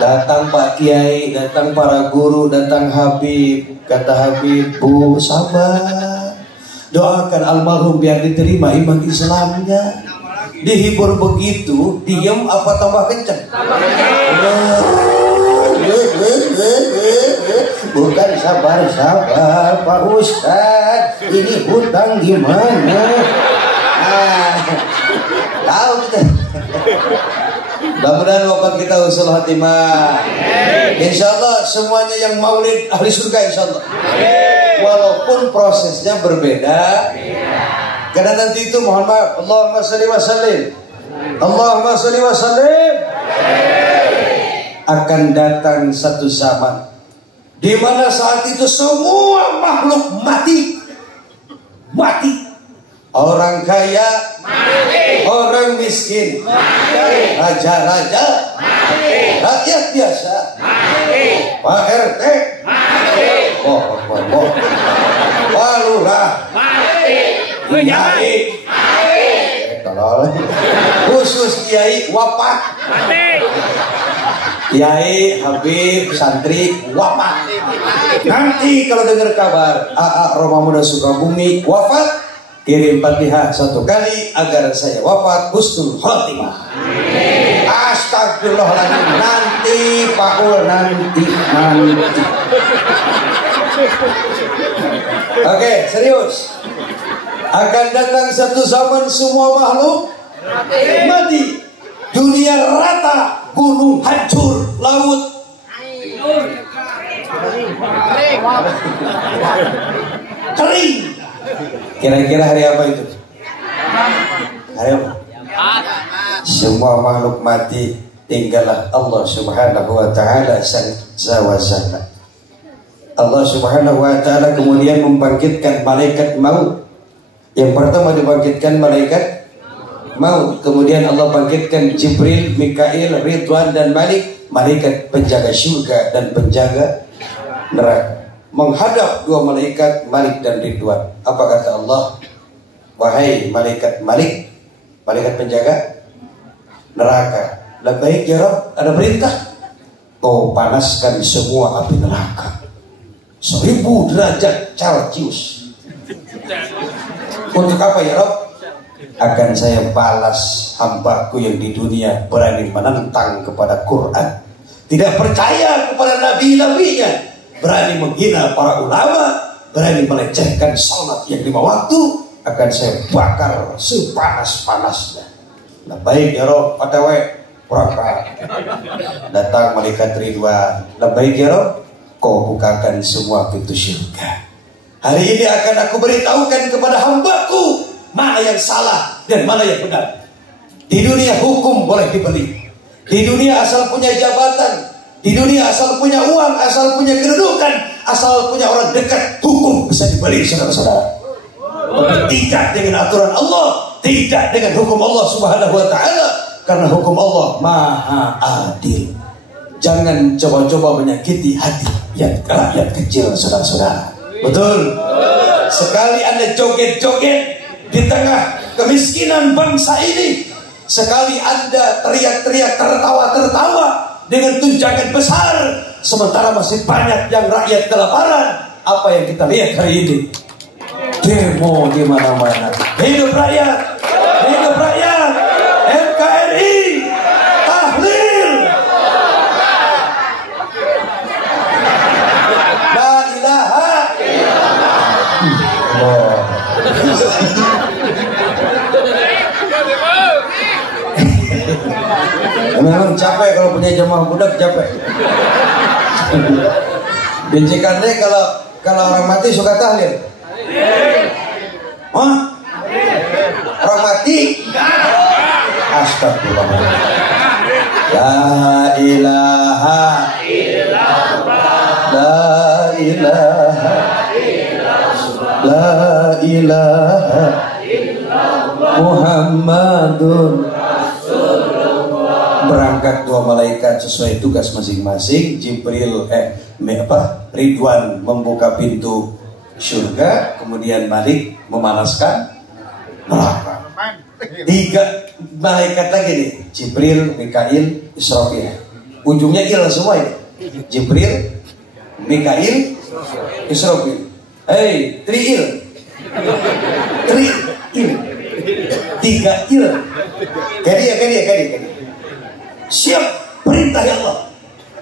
Datang Pak Kiai, datang para guru, datang Habib. Kata Habib, Bu sabar, doakan almarhum biar diterima iman Islamnya. Dihibur begitu, diem apa tambah kenceng? Bukan sabar Pak Ustadz, ini hutang gimana? Tahu kita. Mudah-mudahan wafat kita usul hatimah. Insya Allah semuanya yang maulid ahli surga insya Allah. Walaupun prosesnya berbeda. Karena nanti itu mohon maaf, Allahumma sholli wa sallim, Allahumma sholli wa sallim, akan datang satu zaman di mana saat itu semua makhluk mati. Orang kaya mati, orang miskin mati, raja-raja mati, rakyat biasa mati, Pak RT mati, Pak Lurah mati, Kiai khusus Kiai wafat, Kiai Habib santri wafat. Nanti kalau dengar kabar Roma Muda Sukabumi wafat, kirim Fatihah 1 kali agar saya wafat husnul khotimah. Astagfirullahaladzim. Nanti Pak Ul, nanti. Oke, serius. Akan datang satu zaman semua makhluk mati. Dunia rata, gunung hancur, laut kering. Kira-kira hari apa itu? Hari apa? Semua makhluk mati, tinggallah Allah Subhanahu wa ta'ala zawazana. Allah Subhanahu wa ta'ala kemudian membangkitkan malaikat maut. Yang pertama dibangkitkan malaikat Mau. Kemudian Allah bangkitkan Jibril, Mikail, Ridwan dan Malik, malaikat penjaga surga dan penjaga neraka. Menghadap dua malaikat Malik dan Ridwan. Apa kata Allah? Wahai malaikat Malik, malaikat penjaga neraka, labbaik ya Rabb, ada perintah, kau panaskan semua api neraka 1000 derajat Celcius. Untuk apa ya Rabb? Akan saya balas hambaku yang di dunia berani menentang kepada Quran, tidak percaya kepada nabi-nabinya, berani menghina para ulama, berani melecehkan salat yang 5 waktu, akan saya bakar sepanas-panasnya. Nah baik ya Rob, patawe berangkat. Datang malaikat Ridwan. Nah baik ya Rob, kau bukakan semua pintu surga. Hari ini akan aku beritahukan kepada hambaku mana yang salah dan mana yang benar. Di dunia hukum boleh dibeli. Di dunia asal punya jabatan, di dunia asal punya uang, asal punya kedudukan, asal punya orang dekat, hukum bisa dibeli, saudara-saudara. Tapi tidak dengan aturan Allah, tidak dengan hukum Allah Subhanahu wa ta'ala, karena hukum Allah maha adil. Jangan coba-coba menyakiti hati yang rakyat kecil, saudara-saudara. Betul? Sekali Anda joget-joget di tengah kemiskinan bangsa ini, sekali Anda teriak-teriak, tertawa-tertawa dengan tunjangan besar, sementara masih banyak yang rakyat kelaparan. Apa yang kita lihat hari ini? Demo di mana-mana. Hidup rakyat, hidup rakyat, NKRI, tahlil. La ilaha illallah. Memang capek kalau punya jemaah budak, capek. Bincikannya kalau orang mati suka tahlil. Hah? Orang mati? Astagfirullah. La ilaha illallah. La ilaha illallah. La ilaha illallah. Muhammadun Rasulullah. Berangkat dua malaikat sesuai tugas masing-masing. Jibril Ridwan membuka pintu surga, kemudian Malik memanaskan neraka. 3 malaikat lagi nih, Jibril, Mikail, Israfil. Ujungnya il semua ini. Jibril, Mikail, Israfil. Hey, 3 il. 3 il. Kadi. Siap perintah ya Allah.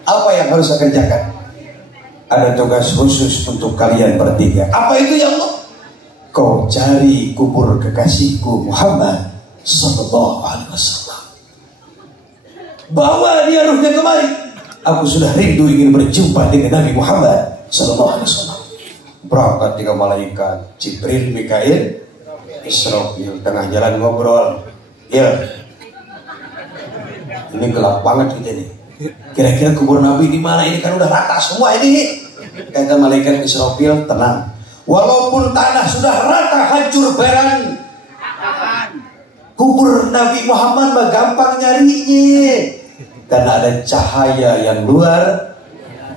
Apa yang harus saya kerjakan? Ada tugas khusus untuk kalian bertiga. Apa itu ya Allah? Kau cari kubur kekasihku Muhammad sallallahu alaihi wasallam. Bawa dia ruhnya kemari. Aku sudah rindu ingin berjumpa dengan Nabi Muhammad sallallahu alaihi wasallam. Berangkat 3 malaikat, Jibril, Mikail, Israfil. Tengah jalan ngobrol. Ya. Ini gelap banget kita nih. Kira-kira kubur Nabi di mana? Ini kan udah rata semua ini. Kata malaikat Israfil, tenang. Walaupun tanah sudah rata, hancur beran, kubur Nabi Muhammad mah gampang nyarinya. Karena ada cahaya yang luar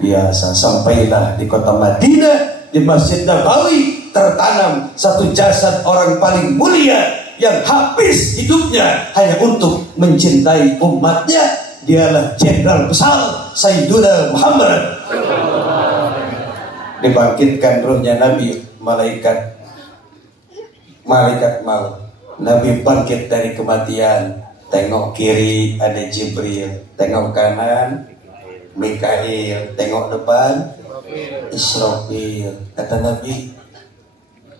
biasa. Sampailah di kota Madinah, di Masjid Nabawi, tertanam satu jasad orang paling mulia yang habis hidupnya hanya untuk mencintai umatnya. Dialah jenderal besar Sayyiduna Muhammad. Dibangkitkan ruhnya Nabi, malaikat maut. Nabi bangkit dari kematian. Tengok kiri ada Jibril, tengok kanan Mikail, tengok depan Israfil. Kata Nabi,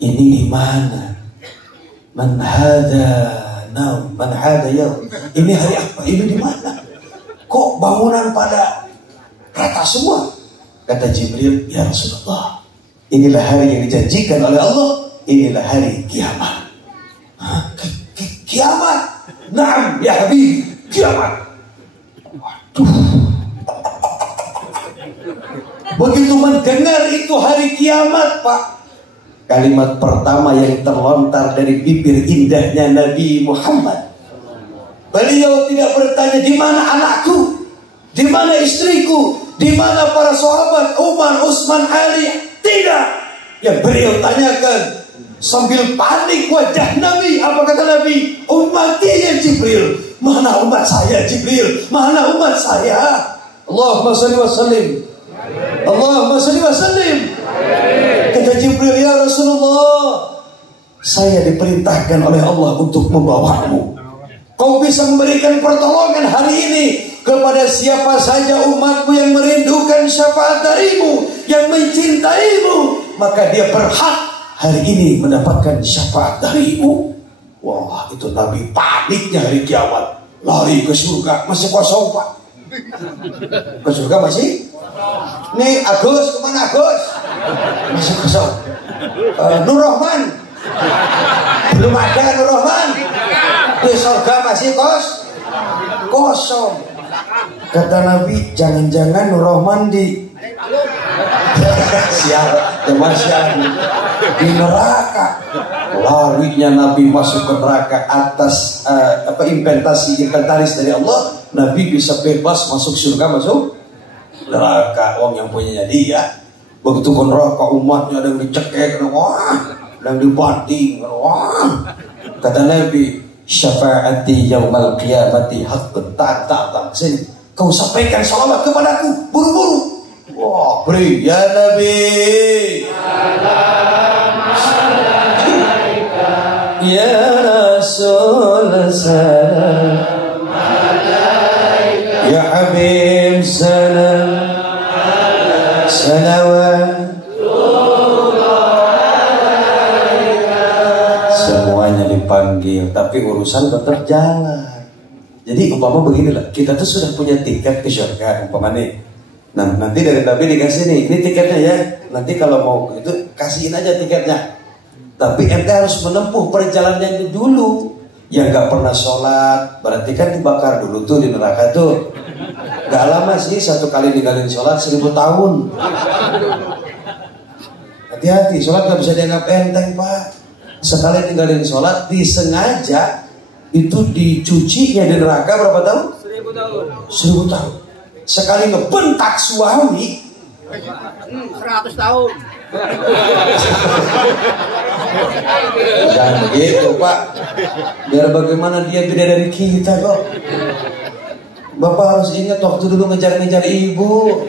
ini di mana? Man hada ya? Ini hari apa? Ini di mana? Kok bangunan pada rata semua? Kata Jibril, ya Rasulullah, inilah hari yang dijanjikan oleh Allah. Inilah hari kiamat. Kiamat? Naam ya Habib, kiamat. Waduh. Begitu mendengar itu hari kiamat, Pak, kalimat pertama yang terlontar dari bibir indahnya Nabi Muhammad Beliau tidak bertanya di mana anakku, di mana istriku, di mana para sahabat Umar, Utsman, Ali. Tidak. Yang beliau tanyakan sambil panik wajah Nabi. Apa kata Nabi? Ummati ya Jibril. Mana umat saya Jibril? Mana umat saya? Allahumma salli wa sallim. Allahumma salli wa sallim. Kata Jibril, ya Rasulullah, saya diperintahkan oleh Allah untuk membawamu. Kau bisa memberikan pertolongan hari ini kepada siapa saja umatmu yang merindukan syafaat darimu, yang mencintaimu, maka dia berhak hari ini mendapatkan syafaat darimu. Wah, itu Nabi paniknya hari kiamat, lari ke surga. Masih kosong Pak? Ke surga masih? Nih Agus, kemana Agus? Masih kosong. Nur Rahman belum ada. Nur Rahman di surga masih kosong. Kata Nabi, jangan-jangan Nur Rahman di di neraka. Larinya Nabi masuk ke neraka atas inventaris dari Allah. Nabi bisa bebas masuk surga, masuk neraka. Wong yang punyanya dia. Begitu ke neraka umatnya ada yang dicekek, wah, ada yang dibanting, wah. Kata Nabi, syafaati yaumal qiyamati haqqun. Tak. Sini, kau sampaikan salawat kepadaku, buru-buru. Wah, beri ya Nabi. Ya Rasul salam, ya Habib salam, salawat. Semuanya dipanggil, tapi urusan tetap jalan. Jadi umpama beginilah, kita tuh sudah punya tiket ke surga umpama nih. Nah, nanti dari Nabi dikasih nih, ini tiketnya ya. Nanti kalau mau itu kasihin aja tiketnya. Tapi ente harus menempuh perjalanannya dulu. Yang gak pernah sholat, berarti kan dibakar dulu tuh di neraka tuh. Gak lama sih, 1 kali ninggalin sholat 1000 tahun. Hati-hati, sholat gak bisa dianggap enteng Pak. Sekali ninggalin sholat disengaja, itu dicucinya di neraka berapa tahun? 1000 tahun. Sekali ngebentak suami 100 tahun. Jangan begitu Pak. Biar bagaimana dia beda dari kita kok. Bapak harus ingat waktu dulu ngejar-ngejar ibu.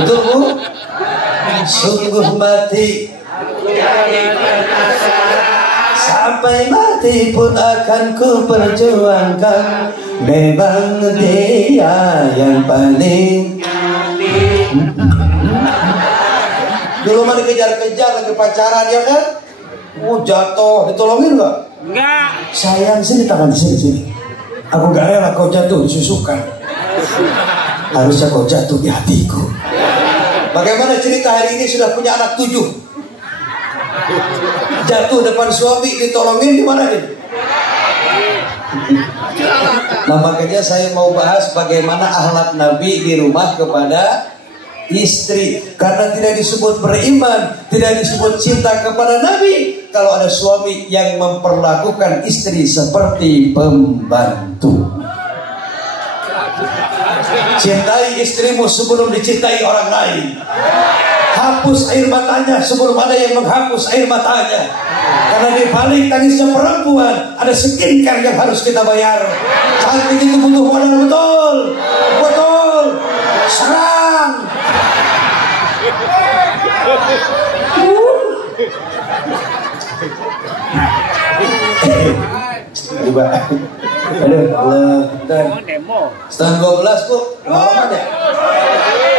Betul Bu? Sungguh mati, sampai mati pun akan ku perjuangkan. Memang dia yang paling. Dulu mah dikejar-kejar lagi pacaran ya kan? Jatuh, ditolongin nggak? Enggak. Sayang sini tangan sini. Aku gak rela kau jatuh disusukan. Harusnya kau jatuh di hatiku. Bagaimana cerita hari ini sudah punya anak 7? Jatuh depan suami ditolongin gimana nih? Nah makanya saya mau bahas bagaimana akhlak Nabi di rumah kepada istri. Karena tidak disebut beriman, tidak disebut cinta kepada Nabi kalau ada suami yang memperlakukan istri seperti pembantu. Cintai istrimu sebelum dicintai orang lain. Hapus air matanya sebelum ada yang menghapus air matanya. Karena di balik tangisnya perempuan ada skincare yang harus kita bayar. Cantik itu butuh modal, betul. Serang. Coba. Aduh, Allah. Setengah 12 Bu. Malam ada.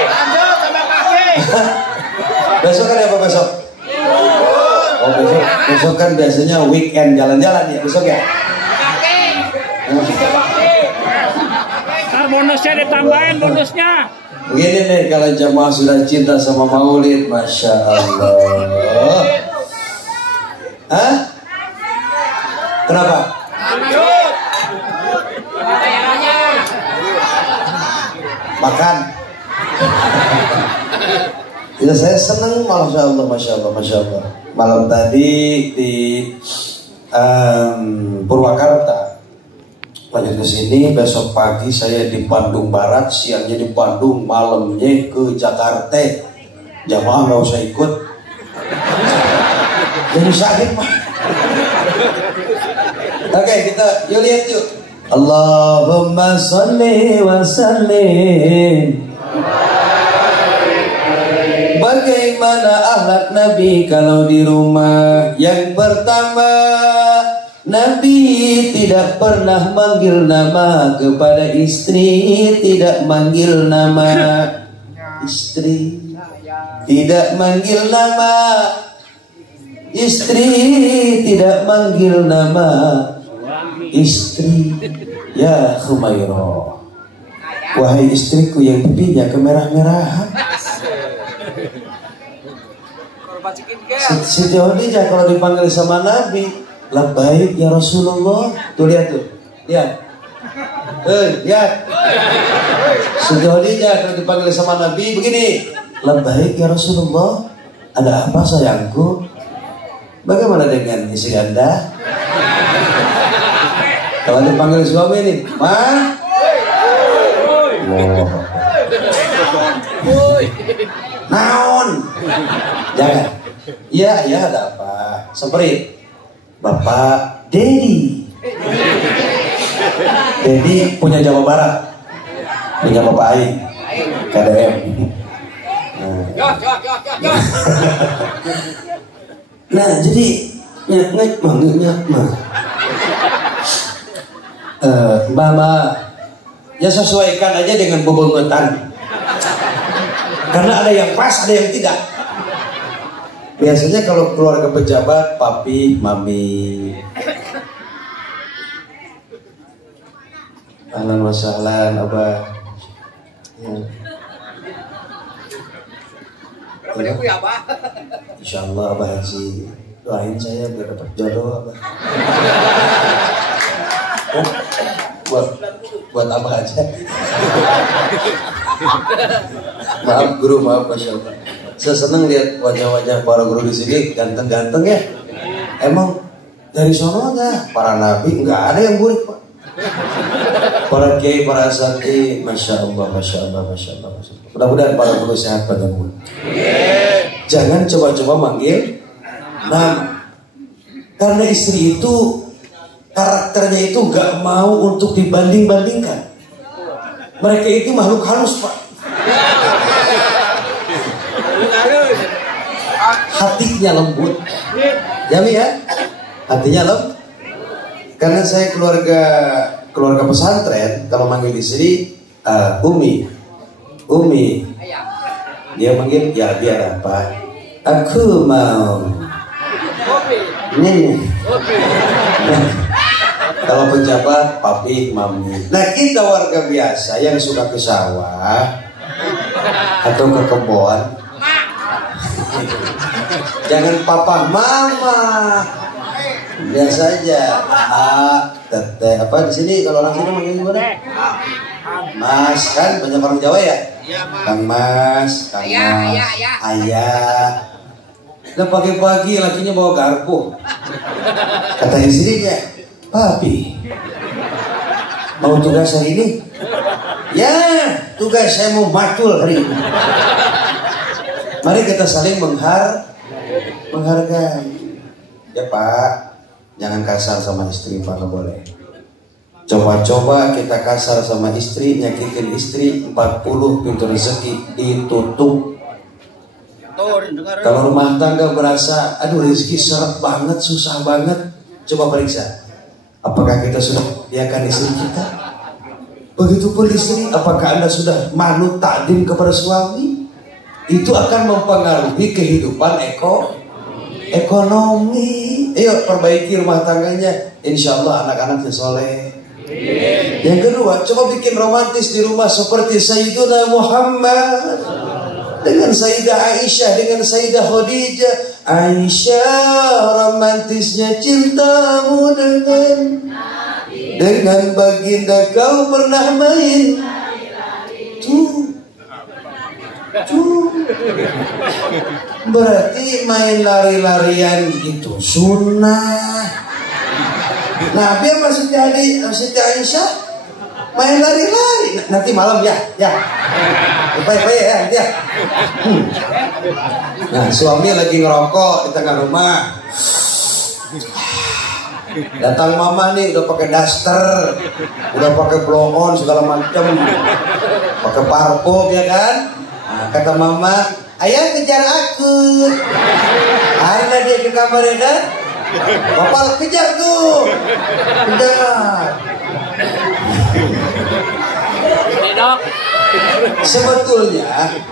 Lanjut sampai pagi. Besok kan apa besok? Oh besok kan biasanya weekend jalan-jalan ya besok ya. Ntar bonusnya ditambahin bonusnya. Begini nih kalau jamaah sudah cinta sama Maulid, masya Allah. Hah? Kenapa? Makan. Ya saya senang, masya Allah. Malam tadi di Purwakarta lanjut ke sini. Besok pagi saya di Bandung Barat, siangnya di Bandung, malamnya ke Jakarta. Jamaah nggak usah ikut. Jadi sakit Pak. Oke, kita yuk lihat yuk. Allahumma sholli wa sallim. Bagaimana akhlak Nabi kalau di rumah? Yang pertama, Nabi tidak pernah manggil nama kepada istri, tidak manggil nama istri, tidak manggil nama istri, tidak manggil nama istri. Ya Khumairah, wahai istriku yang pipinya kemerah-merahan. Siti Khadijah kalau dipanggil sama Nabi, labbaik ya Rasulullah. Tuh lihat tuh, lihat. Lihat. Siti Khadijah kalau dipanggil sama Nabi begini, labbaik ya Rasulullah. Ada apa sayangku? Bagaimana dengan istri Anda? Kalau dipanggil suami nih, Ma. Naon? Jangan. Iya, ya ada apa? Seperti Bapak Dedi. Dedi punya Jawa Barat, punya Bapak Aing, KDM. Nah, jadi nyat mah. Mama, ya sesuaikan aja dengan bobongotan. Karena ada yang pas, ada yang tidak. Biasanya kalau keluarga pejabat, papi, mami. Ahlan wa sahlan, Abah. Ya. Insya Allah Abah Haji, doain saya biar dapat jodoh Abah. Buat Abah aja. Maaf guru, maaf Masya Allah. Saya senang lihat wajah-wajah para guru di sini ganteng-ganteng ya. Emang dari sono enggak? Para nabi enggak ada yang burik Pak. Para kiai, para asatidz, Masya Allah, Masya Allah, Masya Allah, Masya Allah. Mudah-mudahan para guru sehat pada umur. Jangan coba-coba manggil nama. Karena istri itu karakternya itu gak mau untuk dibanding-bandingkan. Mereka itu makhluk halus Pak. Hatinya lembut. Yami ya, hatinya lembut. Karena saya keluarga pesantren, kalau manggil istri Umi, dia manggil ya biar apa? Aku mau Nenek. Kalau pejabat, papi, mami. Nah kita warga biasa yang suka ke sawah atau ke kebun, jangan papa, mama. Biasa aja. Teteh apa di sini kalau orang sini manggil gimana? Mas kan banyak orang Jawa ya. Kang Mas, Kang Mas, Ayah. Nah pagi-pagi lakinya bawa garpu. Kata istrinya, papi, mau tugas hari ini? Ya, tugas saya mau matul hari ini. Mari kita saling menghargai. Ya Pak, jangan kasar sama istri Pak, nggak boleh. Coba-coba kita kasar sama istri, nyakitin istri, 40 pintu rezeki ditutup. Kalau rumah tangga berasa, aduh rezeki seret banget, susah banget, coba periksa, apakah kita sudah biarkan istri kita? Begitupun istri, apakah Anda sudah manut takdim kepada suami? Itu akan mempengaruhi kehidupan ekonomi. Ayo perbaiki rumah tangganya, insya Allah anak-anaknya soleh. Yang kedua, coba bikin romantis di rumah seperti Sayyiduna Muhammad dengan Sayyidah Aisyah, dengan Sayyidah Khadijah. Aisyah, romantisnya cintamu dengan baginda kau pernah main. Tuh. Berarti main lari-larian itu sunnah. Nabi sama Siti Aisyah main lari-lari. Nanti malam ya. Baik-baik ya nanti ya. Nah, suami lagi ngerokok di tengah rumah. Datang mama nih udah pakai daster, udah pakai blow on segala macam, pakai parfum ya kan. Nah, kata mama, ayah kejar aku. Karena dia ke kamarnya kan, bapak kejar tuh, kejar.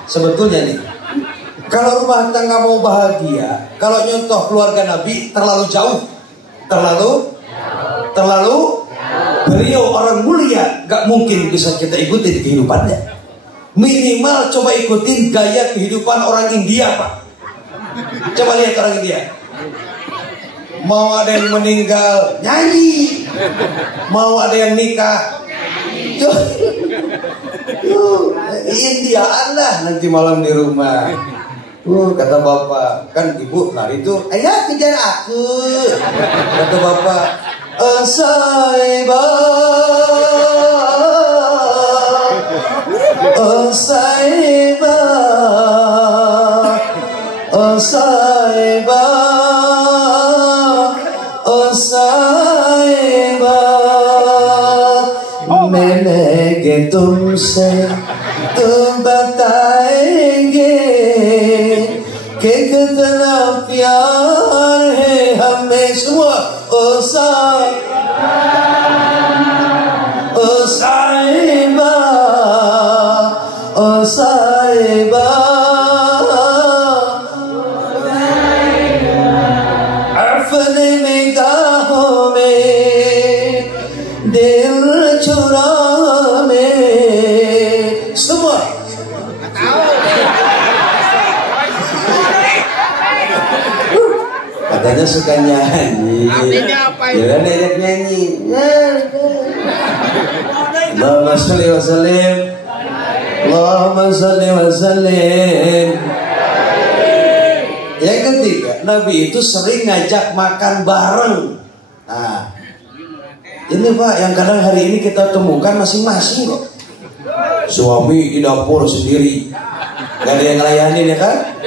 Sebetulnya nih, kalau rumah tangga mau bahagia, kalau nyontoh keluarga Nabi terlalu jauh. Terlalu beliau orang mulia, gak mungkin bisa kita ikutin kehidupannya. Minimal coba ikutin gaya kehidupan orang India, Pak. Coba lihat orang India. Mau ada yang meninggal nyanyi, mau ada yang nikah Indiaan lah nanti malam di rumah. Kata bapak, kan ibu lari itu, ayah kejar aku. Kata bapak, मैंने तुमसे तुम बताएंगे कि कितना प्यार है हमें semua साहिबा अपने निगाहों में दिल चुरा में semua. Katanya suka nyanyi. Jangan diajak nyanyi. Allahumma sholli wa sallim. Allahumma sholli wa sallim. Yang ketiga, Nabi itu sering ngajak makan bareng. Nah, ini Pak, yang kadang hari ini kita temukan masing-masing kok. Suami di dapur sendiri, gak ada yang ngelayanin ya kan?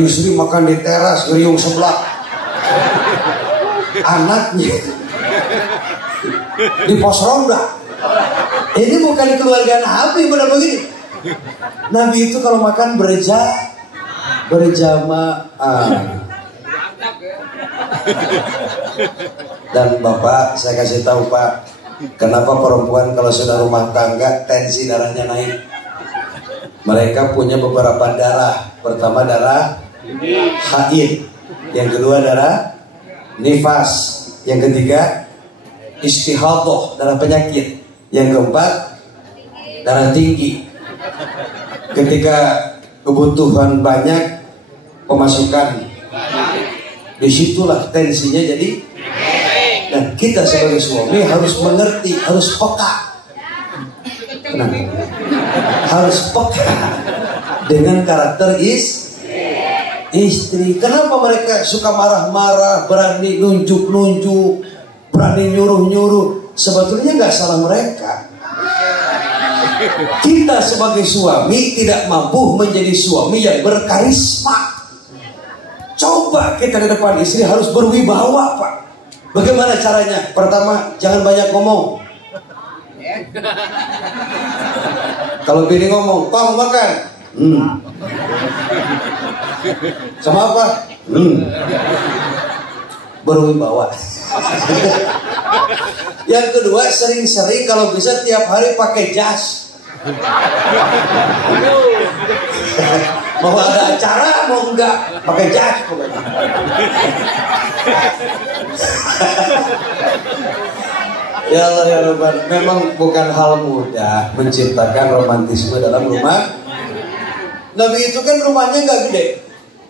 Istri makan di teras geriung sebelah. Anaknya di pos ronda. Ini bukan keluarga Nabi, benar begini. Nabi itu kalau makan berjamaah. Dan Bapak, saya kasih tahu Pak, kenapa perempuan kalau sudah rumah tangga tensi darahnya naik. Mereka punya beberapa darah. Pertama darah haid, yang kedua darah nifas, yang ketiga istihadhah, darah penyakit, yang keempat darah tinggi. Ketika kebutuhan banyak, pemasukan, disitulah tensinya jadi. Dan kita sebagai suami harus mengerti, harus peka. Kenapa? Harus peka dengan karakter istri. Kenapa mereka suka marah-marah, berani nunjuk-nunjuk, berani nyuruh-nyuruh? Sebetulnya nggak salah mereka. Kita sebagai suami tidak mampu menjadi suami yang berkarisma. Coba kita di depan istri harus berwibawa, Pak. Bagaimana caranya? Pertama, jangan banyak ngomong. Kalau bini ngomong, "Pak, mau makan?" Sama apa? Berwibawa. Yang kedua, sering-sering kalau bisa tiap hari pakai jas. Mau ada acara, mau enggak, pakai jas pokoknya. Ya Allah ya Rabban, memang bukan hal mudah menciptakan romantisme dalam rumah. Nabi itu kan rumahnya nggak gede.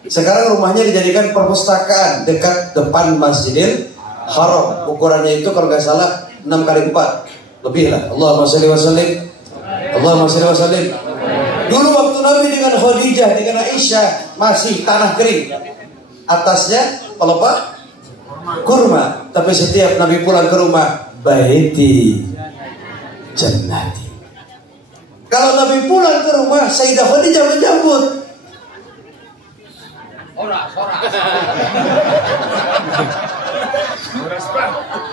Sekarang rumahnya dijadikan perpustakaan dekat depan Masjidil Haram. Ukurannya itu kalau nggak salah 6x4 lebih lah. Allahumma sholli wa sallim. Allahumma sholli wa sallim. Dulu waktu Nabi dengan Khadijah, dengan Aisyah masih tanah kering. Atasnya pelepah kurma. Tapi setiap Nabi pulang ke rumah, baiti jannati. Kalau Nabi pulang ke rumah, Sayyidah Khadijah menyambut.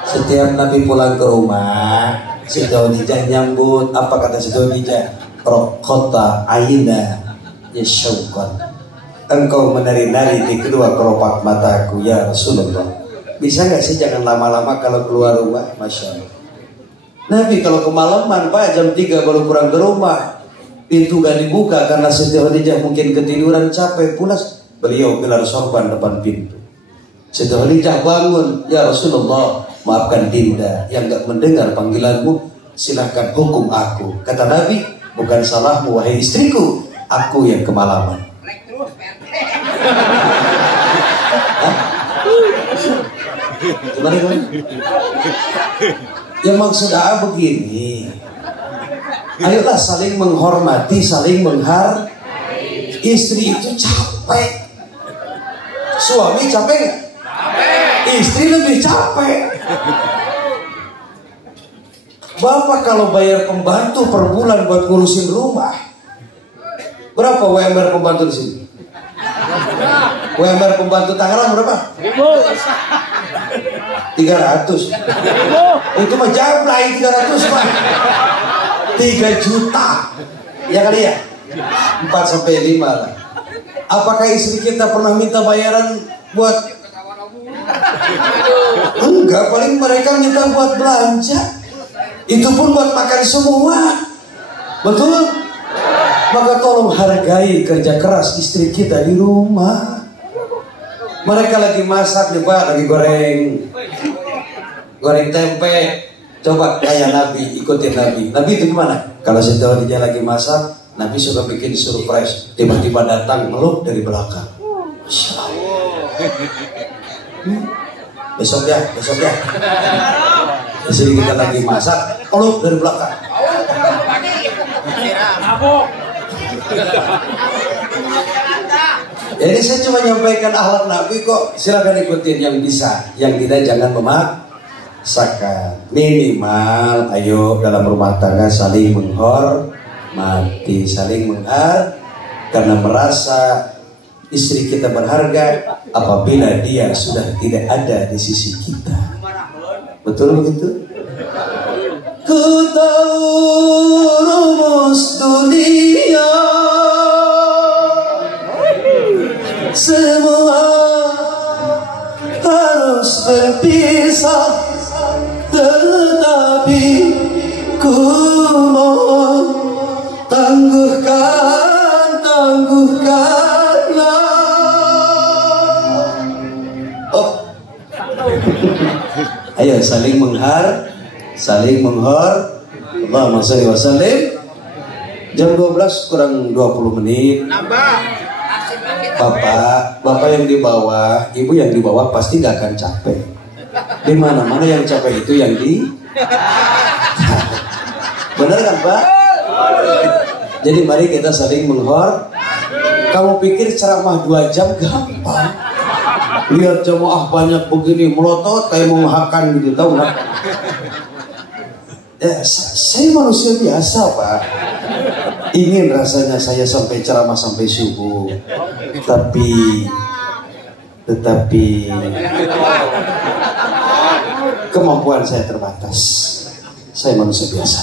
Setiap Nabi pulang ke rumah, Sayyidah Khadijah nyambut. Apa kata Sayyidah Khadijah? Rokota aina ya syauqan. Engkau menari-nari di kedua kelopak mataku ya Rasulullah. Bisa nggak sih jangan lama-lama kalau keluar rumah? Masya Allah. Nabi kalau kemalaman Pak jam 3 baru pulang ke rumah, pintu gak dibuka karena Sayyidah Khadijah mungkin ketiduran capek pulas, beliau gelar sorban depan pintu. Sayyidah Khadijah bangun, ya Rasulullah maafkan Dinda yang gak mendengar panggilanmu, silahkan hukum aku. Kata Nabi, bukan salahmu wahai istriku, aku yang kemalaman. Gimana? Yang maksud begini, ayolah saling menghormati, saling menghargai. Istri itu capek, suami capek nggak? Istri lebih capek. Bapak kalau bayar pembantu per bulan buat ngurusin rumah, berapa UMR pembantu di sini? UMR pembantu Tangerang berapa? 300. Itu mah jablay 300 Pak. 3 juta. Ya kali ya? 4 sampai 5 lah. Apakah istri kita pernah minta bayaran buat? Enggak, paling mereka minta buat belanja. Itu pun buat makan semua. Betul? Maka tolong hargai kerja keras istri kita di rumah. Mereka lagi masak nih Pak, lagi goreng tempe. Coba kayak Nabi, ikutin Nabi. Nabi itu gimana? Kalau Sayyidah Khadijah lagi masak, Nabi suka bikin surprise. Tiba-tiba datang meluk dari belakang. Masya Allah. Besok ya. Di sini kita lagi masak, peluk dari belakang. Jadi saya cuma nyampaikan akhlak Nabi kok. Silakan ikutin yang bisa, yang tidak jangan memaksakan. Minimal, ayo dalam rumah tangga saling menghormati, saling menghargai, karena merasa istri kita berharga apabila dia sudah tidak ada di sisi kita. Betul begitu? Ku tahu rumus dunia, semua harus berpisah, tetapi ku mohon tangguhkanlah. Ayo saling menghor. Allahumma shalli wa sallim. Jam 12 kurang 20 menit. Bapak yang di bawah, ibu yang di bawah pasti gak akan capek. Di mana-mana yang capek itu yang di. Benar kan Pak? Jadi mari kita saling menghor. Kamu pikir ceramah 2 jam gampang? Lihat jemaah banyak begini melotot kayak mau makan gitu, tahu nggak? Saya manusia biasa Pak. Ingin rasanya saya sampai ceramah sampai subuh, tetapi kemampuan saya terbatas. Saya manusia biasa.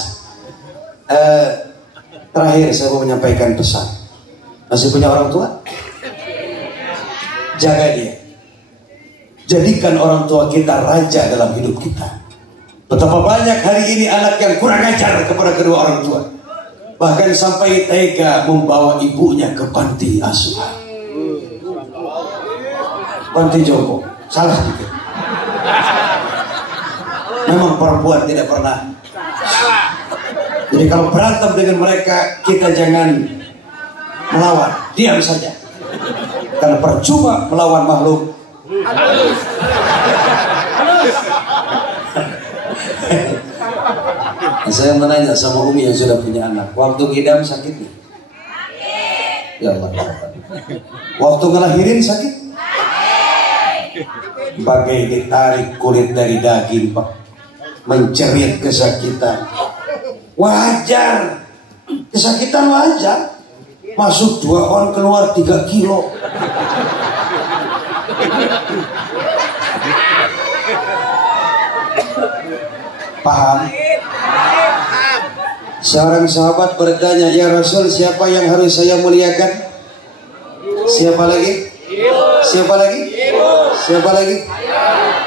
Terakhir saya mau menyampaikan pesan. Masih punya orang tua? Jaga dia. Jadikan orang tua kita raja dalam hidup kita. Betapa banyak hari ini anak yang kurang ajar kepada kedua orang tua. Bahkan sampai tega membawa ibunya ke panti asuhan. Panti jompo. Salah dikit. Memang perempuan tidak pernah. Jadi kalau berantem dengan mereka, kita jangan melawan. Diam saja. Karena percuma melawan makhluk. Saya menanya sama Umi yang sudah punya anak, waktu ngidam sakit nih? Ya Allah. Waktu ngelahirin sakit? bagai ditarik kulit dari daging Pak, mencerit kesakitan. Wajar, kesakitan wajar. Masuk 2 on keluar 3 kilo. Paham? Seorang sahabat bertanya, ya Rasul, siapa yang harus saya muliakan? Siapa lagi? Siapa lagi? Siapa lagi?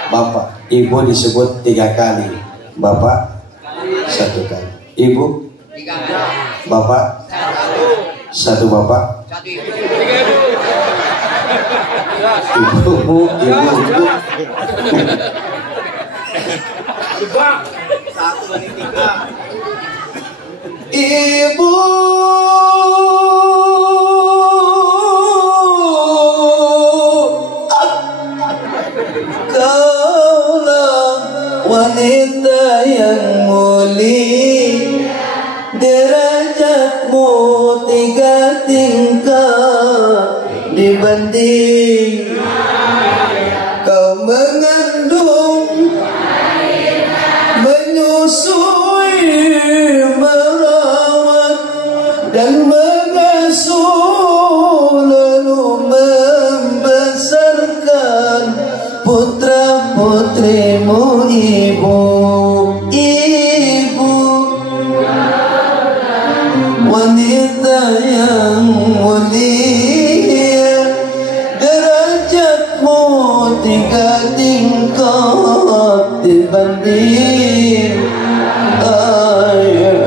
Bapak. Ibu disebut 3 kali. Bapak 1 kali. Ibu 3. Bapak 1 bapak. Ibu. Ibu kaulah wanita yang mulia, derajatmu 3 tingkat dibanding kau mengandung, menyusui, merawat dan mengasuh, lalu membesarkan putra putrimu. Ibu wanita yang mulia, derajatmu 3 tingkat dibanding ayat.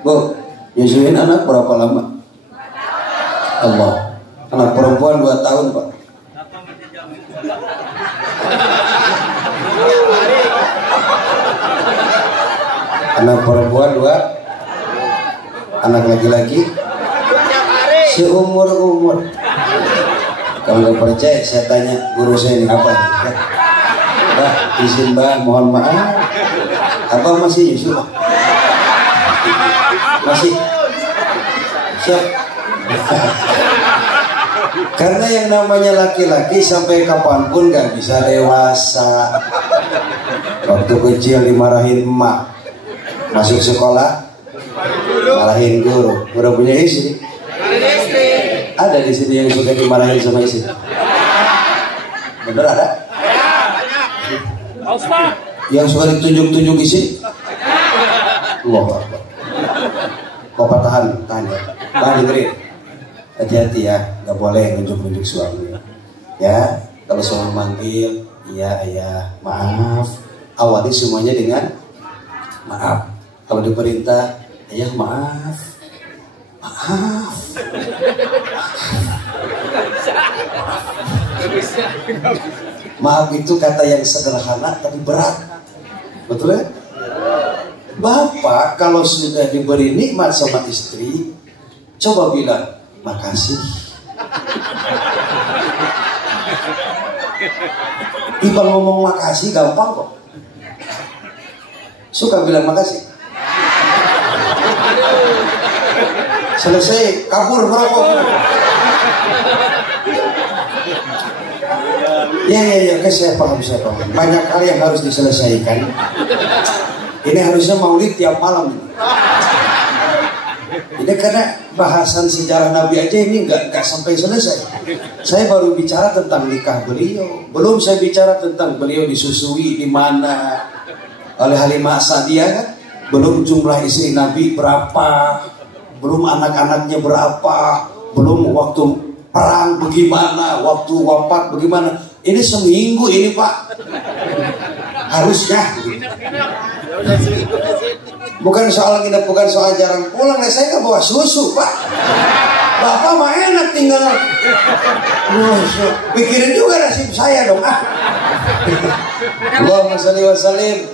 Bu, nyusuin anak berapa lama? Allah. Anak perempuan 2 tahun Pak. Anak perempuan 2, anak laki-laki seumur-umur. Kalau nggak percaya, saya tanya guru saya ini apa? Bah, izin bah, mohon maaf. Apa masih Yusuf? Masih? Siap. Karena yang namanya laki-laki sampai kapanpun gak bisa dewasa. Waktu kecil dimarahin emak, masuk sekolah marahin guru. Udah punya istri? Ada di sini yang suka dimarahin sama istri? Bener ada? Yang suka ditunjuk-tunjuk istri? Allah. Kau tahan ya. Bang dengerin. Hati-hati ya, nggak boleh nunjuk-nunjuk suami. Ya, kalau suami manggil, iya ayah, maaf. Awali semuanya dengan maaf. Kalau diperintah, ayah maaf, maaf. Maaf itu kata yang sederhana tapi berat, betul ya? Bapak kalau sudah diberi nikmat sama istri, coba bilang makasih. Ibang ngomong makasih gampang kok. Suka bilang makasih. Selesai kabur merokok. Ya, saya paham. Banyak hal yang harus diselesaikan. Ini harusnya maulid tiap malam. Ini karena bahasan sejarah Nabi aja ini nggak sampai selesai. Saya baru bicara tentang nikah beliau. Belum saya bicara tentang beliau disusui di mana oleh Halimah Sa'diyah kan. Belum jumlah istri Nabi berapa. Belum anak-anaknya berapa. Belum waktu perang bagaimana, waktu wafat bagaimana. Ini seminggu ini Pak. Harusnya. Bukan soal nginep, bukan soal jarang pulang. Saya kan bawa susu Pak. Bapak mah enak tinggal. Pikirin juga nasib saya dong. Allahumma sholli wa sallim